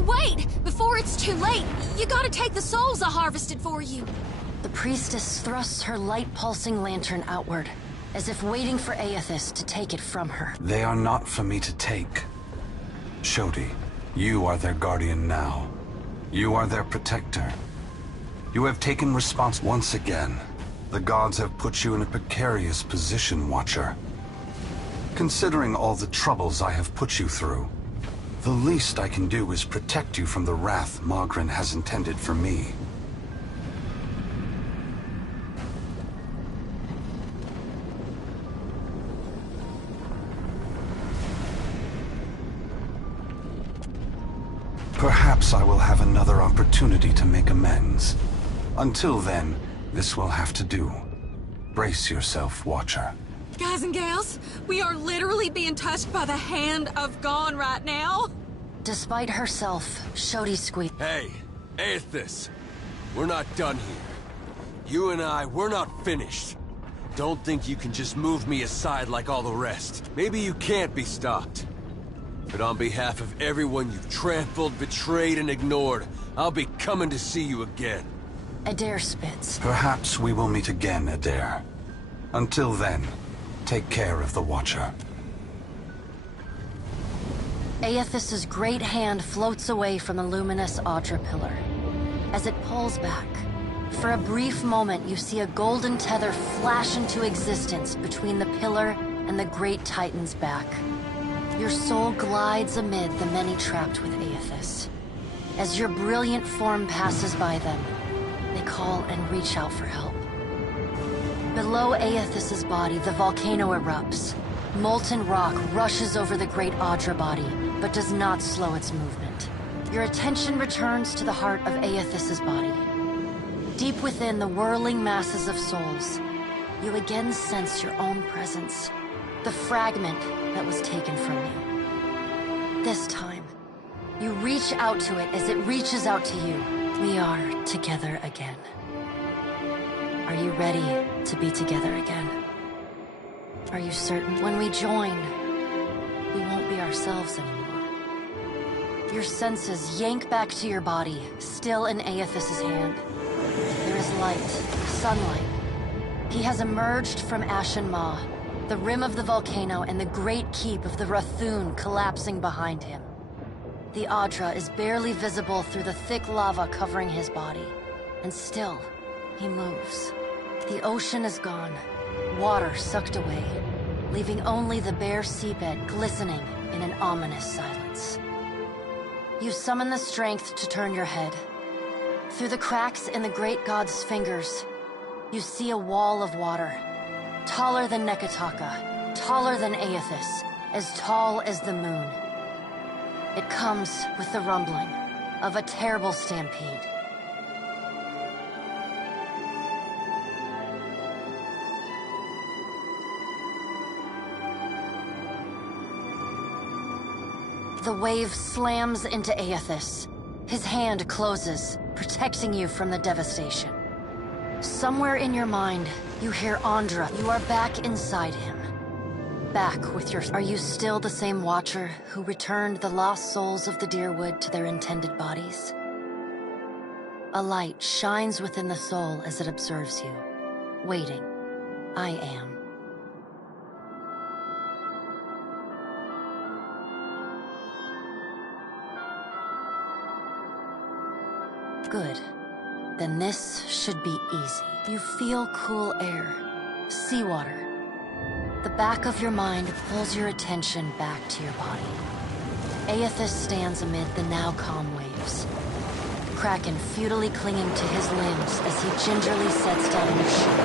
Wait! Before it's too late, you gotta take the souls I harvested for you. The priestess thrusts her light-pulsing lantern outward, as if waiting for Aethys to take it from her. They are not for me to take. Shodi, you are their guardian now. You are their protector. You have taken responsibility once again. The gods have put you in a precarious position, Watcher. Considering all the troubles I have put you through, the least I can do is protect you from the wrath Magrin has intended for me. Perhaps I will have another opportunity to make amends. Until then, this will have to do. Brace yourself, Watcher. Guys and gals, we are literally being touched by the hand of God right now. Despite herself, Shodi squeaked. Hey, Aethys, we're not done here. You and I, we're not finished. Don't think you can just move me aside like all the rest. Maybe you can't be stopped. But on behalf of everyone you've trampled, betrayed, and ignored, I'll be coming to see you again. Adair spits. Perhaps we will meet again, Adair. Until then, take care of the Watcher. Aethys's great hand floats away from the luminous Audra pillar. As it pulls back, for a brief moment you see a golden tether flash into existence between the pillar and the great Titan's back. Your soul glides amid the many trapped with Aethys. As your brilliant form passes by them, they call and reach out for help. Below Aethys's body, the volcano erupts. Molten rock rushes over the great Audra body, but does not slow its movement. Your attention returns to the heart of Aethys's body. Deep within the whirling masses of souls, you again sense your own presence, the fragment that was taken from you. This time, you reach out to it as it reaches out to you. We are together again. Are Are you ready to be together again? Are you certain when we join, we won't be ourselves anymore? Your senses yank back to your body, still in Aethys's hand. There is light, sunlight. He has emerged from Ashen Maw, the rim of the volcano and the great keep of the Rathun collapsing behind him. The Adra is barely visible through the thick lava covering his body. And still, he moves. The ocean is gone, water sucked away, leaving only the bare seabed glistening in an ominous silence. You summon the strength to turn your head. Through the cracks in the great god's fingers, you see a wall of water. Taller than Nekataka, taller than Aethys, as tall as the moon. It comes with the rumbling of a terrible stampede. The wave slams into Aethys. His hand closes, protecting you from the devastation. Somewhere in your mind, you hear Andra. You are back inside him. Back with your... Are you still the same Watcher who returned the lost souls of the Deerwood to their intended bodies? A light shines within the soul as it observes you. Waiting. I am. Good. Then this should be easy. You feel cool air, seawater. The back of your mind pulls your attention back to your body. Aethys stands amid the now calm waves. Kraken futilely clinging to his limbs as he gingerly sets down your shoe.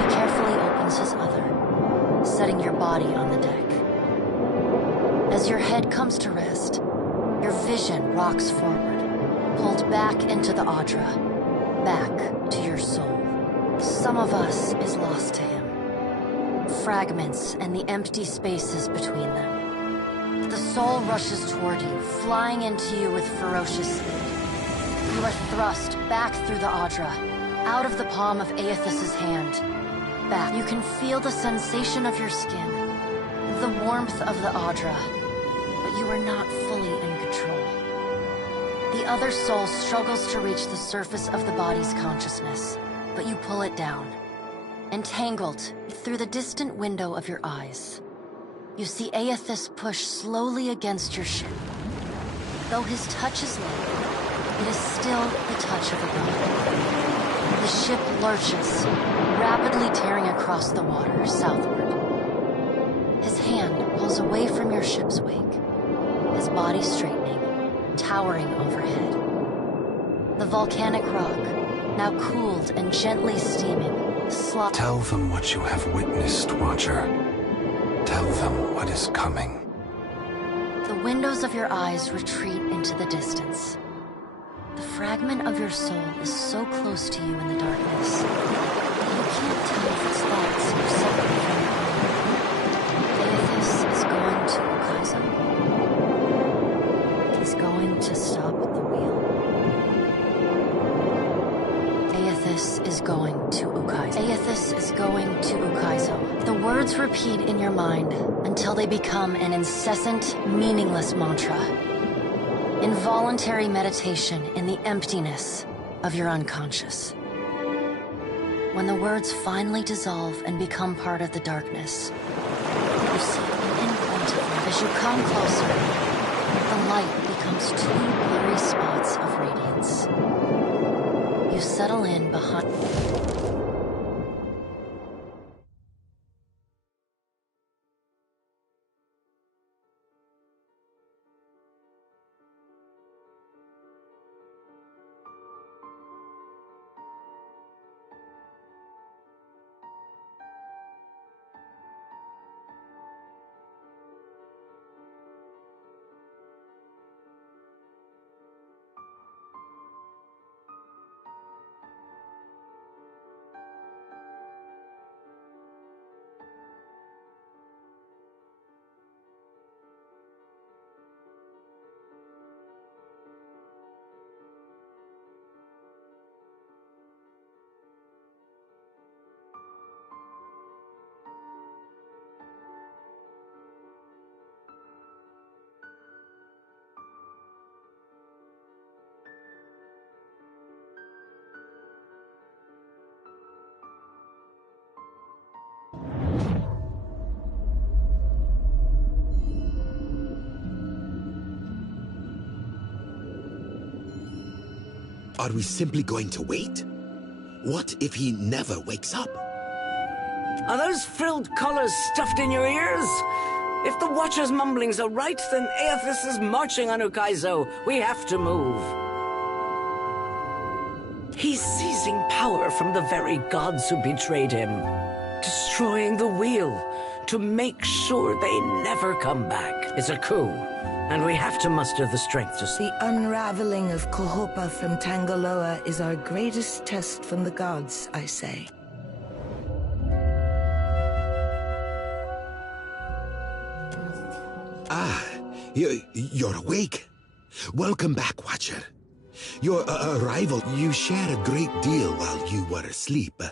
He carefully opens his other, setting your body on the deck. As your head comes to rest, your vision rocks forward, pulled back into the Adra, back to your soul. Some of us is lost to him. Fragments and the empty spaces between them. The soul rushes toward you, flying into you with ferocious speed. You are thrust back through the Adra, out of the palm of Aethys's hand. Back. You can feel the sensation of your skin, the warmth of the Adra, but you are not fully in control. The other soul struggles to reach the surface of the body's consciousness, but you pull it down. Entangled through the distant window of your eyes, you see Aethys push slowly against your ship. Though his touch is light, it is still the touch of a god. The ship lurches, rapidly tearing across the water southward. His hand pulls away from your ship's wake, his body straightening, towering overhead. The volcanic rock, now cooled and gently steaming, Tell them what you have witnessed, Watcher. Tell them what is coming. The windows of your eyes retreat into the distance. The fragment of your soul is so close to you in the darkness that you can't tell if its thoughts are separate from your own. Aethys is going to Ukaizo. He's going to stop the wheel. Aethys is going to Ukaizo. Aethys is going to Ukaizo. The words repeat in your mind until they become an incessant, meaningless mantra. Involuntary meditation in the emptiness of your unconscious. When the words finally dissolve and become part of the darkness, you see a pinpoint of light. As you come closer, the light becomes two blurry spots of radiance. You settle in behind... Are we simply going to wait? What if he never wakes up? Are those frilled collars stuffed in your ears? If the Watcher's mumblings are right, then Aethys is marching on Ukaizo. We have to move. He's seizing power from the very gods who betrayed him. Destroying the wheel to make sure they never come back. It's a coup, and we have to muster the strength to see. The unraveling of Kohopa from Tangaloa is our greatest test from the gods, I say. Ah, you're awake. Welcome back, Watcher. Your arrival, you shared a great deal while you were asleep.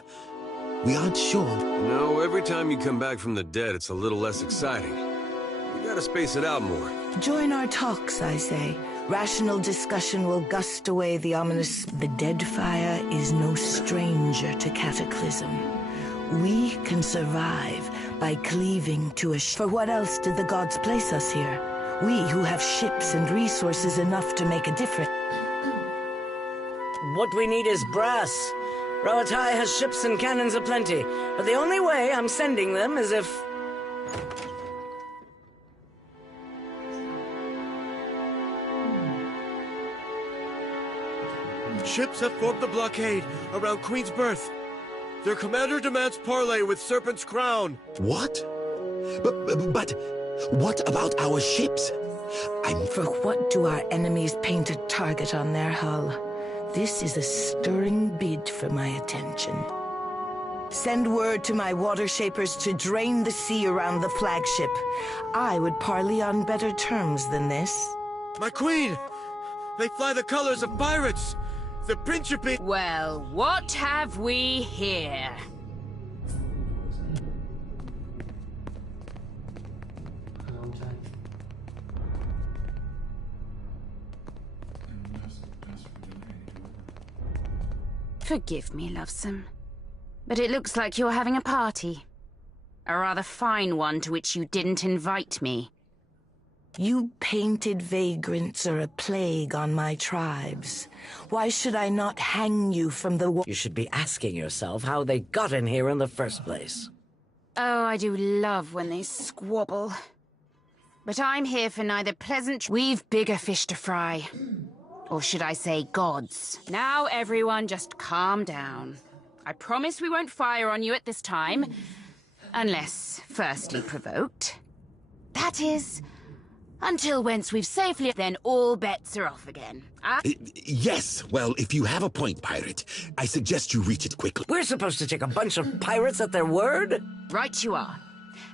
We aren't sure. No, every time you come back from the dead, it's a little less exciting. You gotta space it out more. Join our talks, I say. Rational discussion will gust away the ominous... The dead fire is no stranger to cataclysm. We can survive by cleaving to a... For what else did the gods place us here? We who have ships and resources enough to make a difference. What we need is brass. Roatai has ships and cannons aplenty, but the only way I'm sending them is if... Ships have formed the blockade around Queen's Berth. Their commander demands parley with Serpent's Crown. What? But what about our ships? For what do our enemies paint a target on their hull? This is a stirring bid for my attention. Send word to my water shapers to drain the sea around the flagship. I would parley on better terms than this. My queen! They fly the colors of pirates! The Principe... Well, what have we here? Forgive me, lovesome, but it looks like you're having a party. A rather fine one to which you didn't invite me. You painted vagrants are a plague on my tribes. Why should I not hang you from the... You should be asking yourself how they got in here in the first place. Oh, I do love when they squabble. But I'm here for neither pleasant... We've bigger fish to fry. Or should I say gods. Now everyone just calm down. I promise we won't fire on you at this time. Unless firstly provoked. That is... until once we've safely... then all bets are off again. Yes, well, if you have a point, pirate, I suggest you reach it quickly. We're supposed to take a bunch of pirates at their word? Right you are.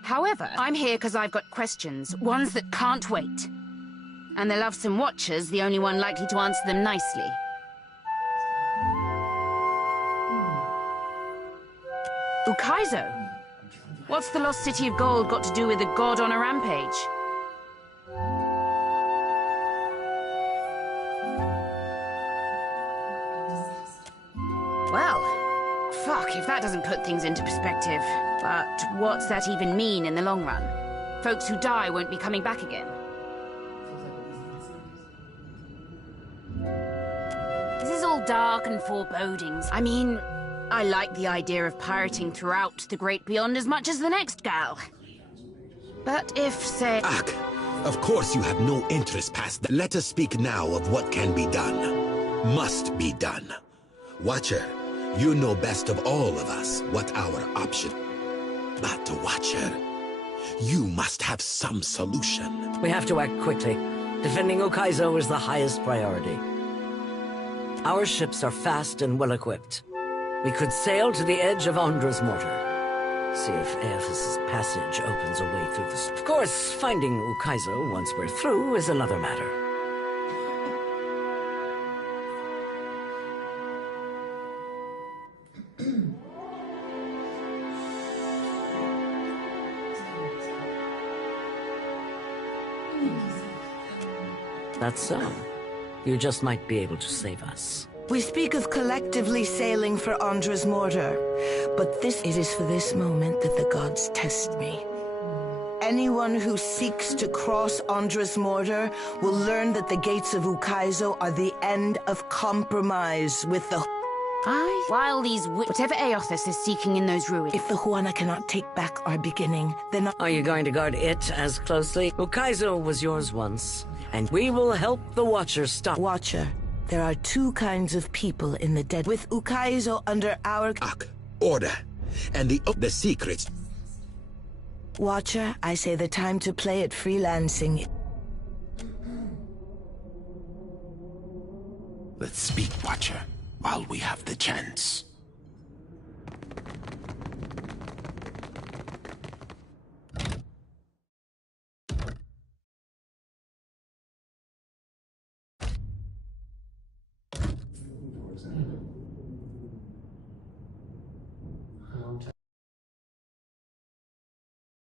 However, I'm here because I've got questions, ones that can't wait. And the lovesome Watcher's the only one likely to answer them nicely. Ukaizo? What's the lost city of gold got to do with a god on a rampage? Well, fuck if that doesn't put things into perspective. But what's that even mean in the long run? Folks who die won't be coming back again. This is all dark and forebodings. I mean, I like the idea of pirating throughout the Great Beyond as much as the next gal. But if, say... Ak, of course you have no interest past that. Let us speak now of what can be done. Must be done. Watcher, you know best of all of us what our option. But, Watcher, you must have some solution. We have to act quickly. Defending Ukaizo is the highest priority. Our ships are fast and well-equipped. We could sail to the edge of Ondra's mortar. See if Aethys' passage opens a way through this. Of course, finding Ukaizo once we're through is another matter. That's so. You just might be able to save us. We speak of collectively sailing for Ondra's mortar, but it is for this moment that the gods test me. Anyone who seeks to cross Andra's mortar will learn that the gates of Ukaizo are the end of compromise with the... While whatever Aothas is seeking in those ruins... If the Huana cannot take back our beginning, then... Are you going to guard it as closely? Ukaizo was yours once, and we will help the Watcher stop... Watcher, there are two kinds of people in the dead. With Ukaizo under our... Order, and the secrets... Watcher, I say the time to play at freelancing. Let's speak, Watcher, while we have the chance.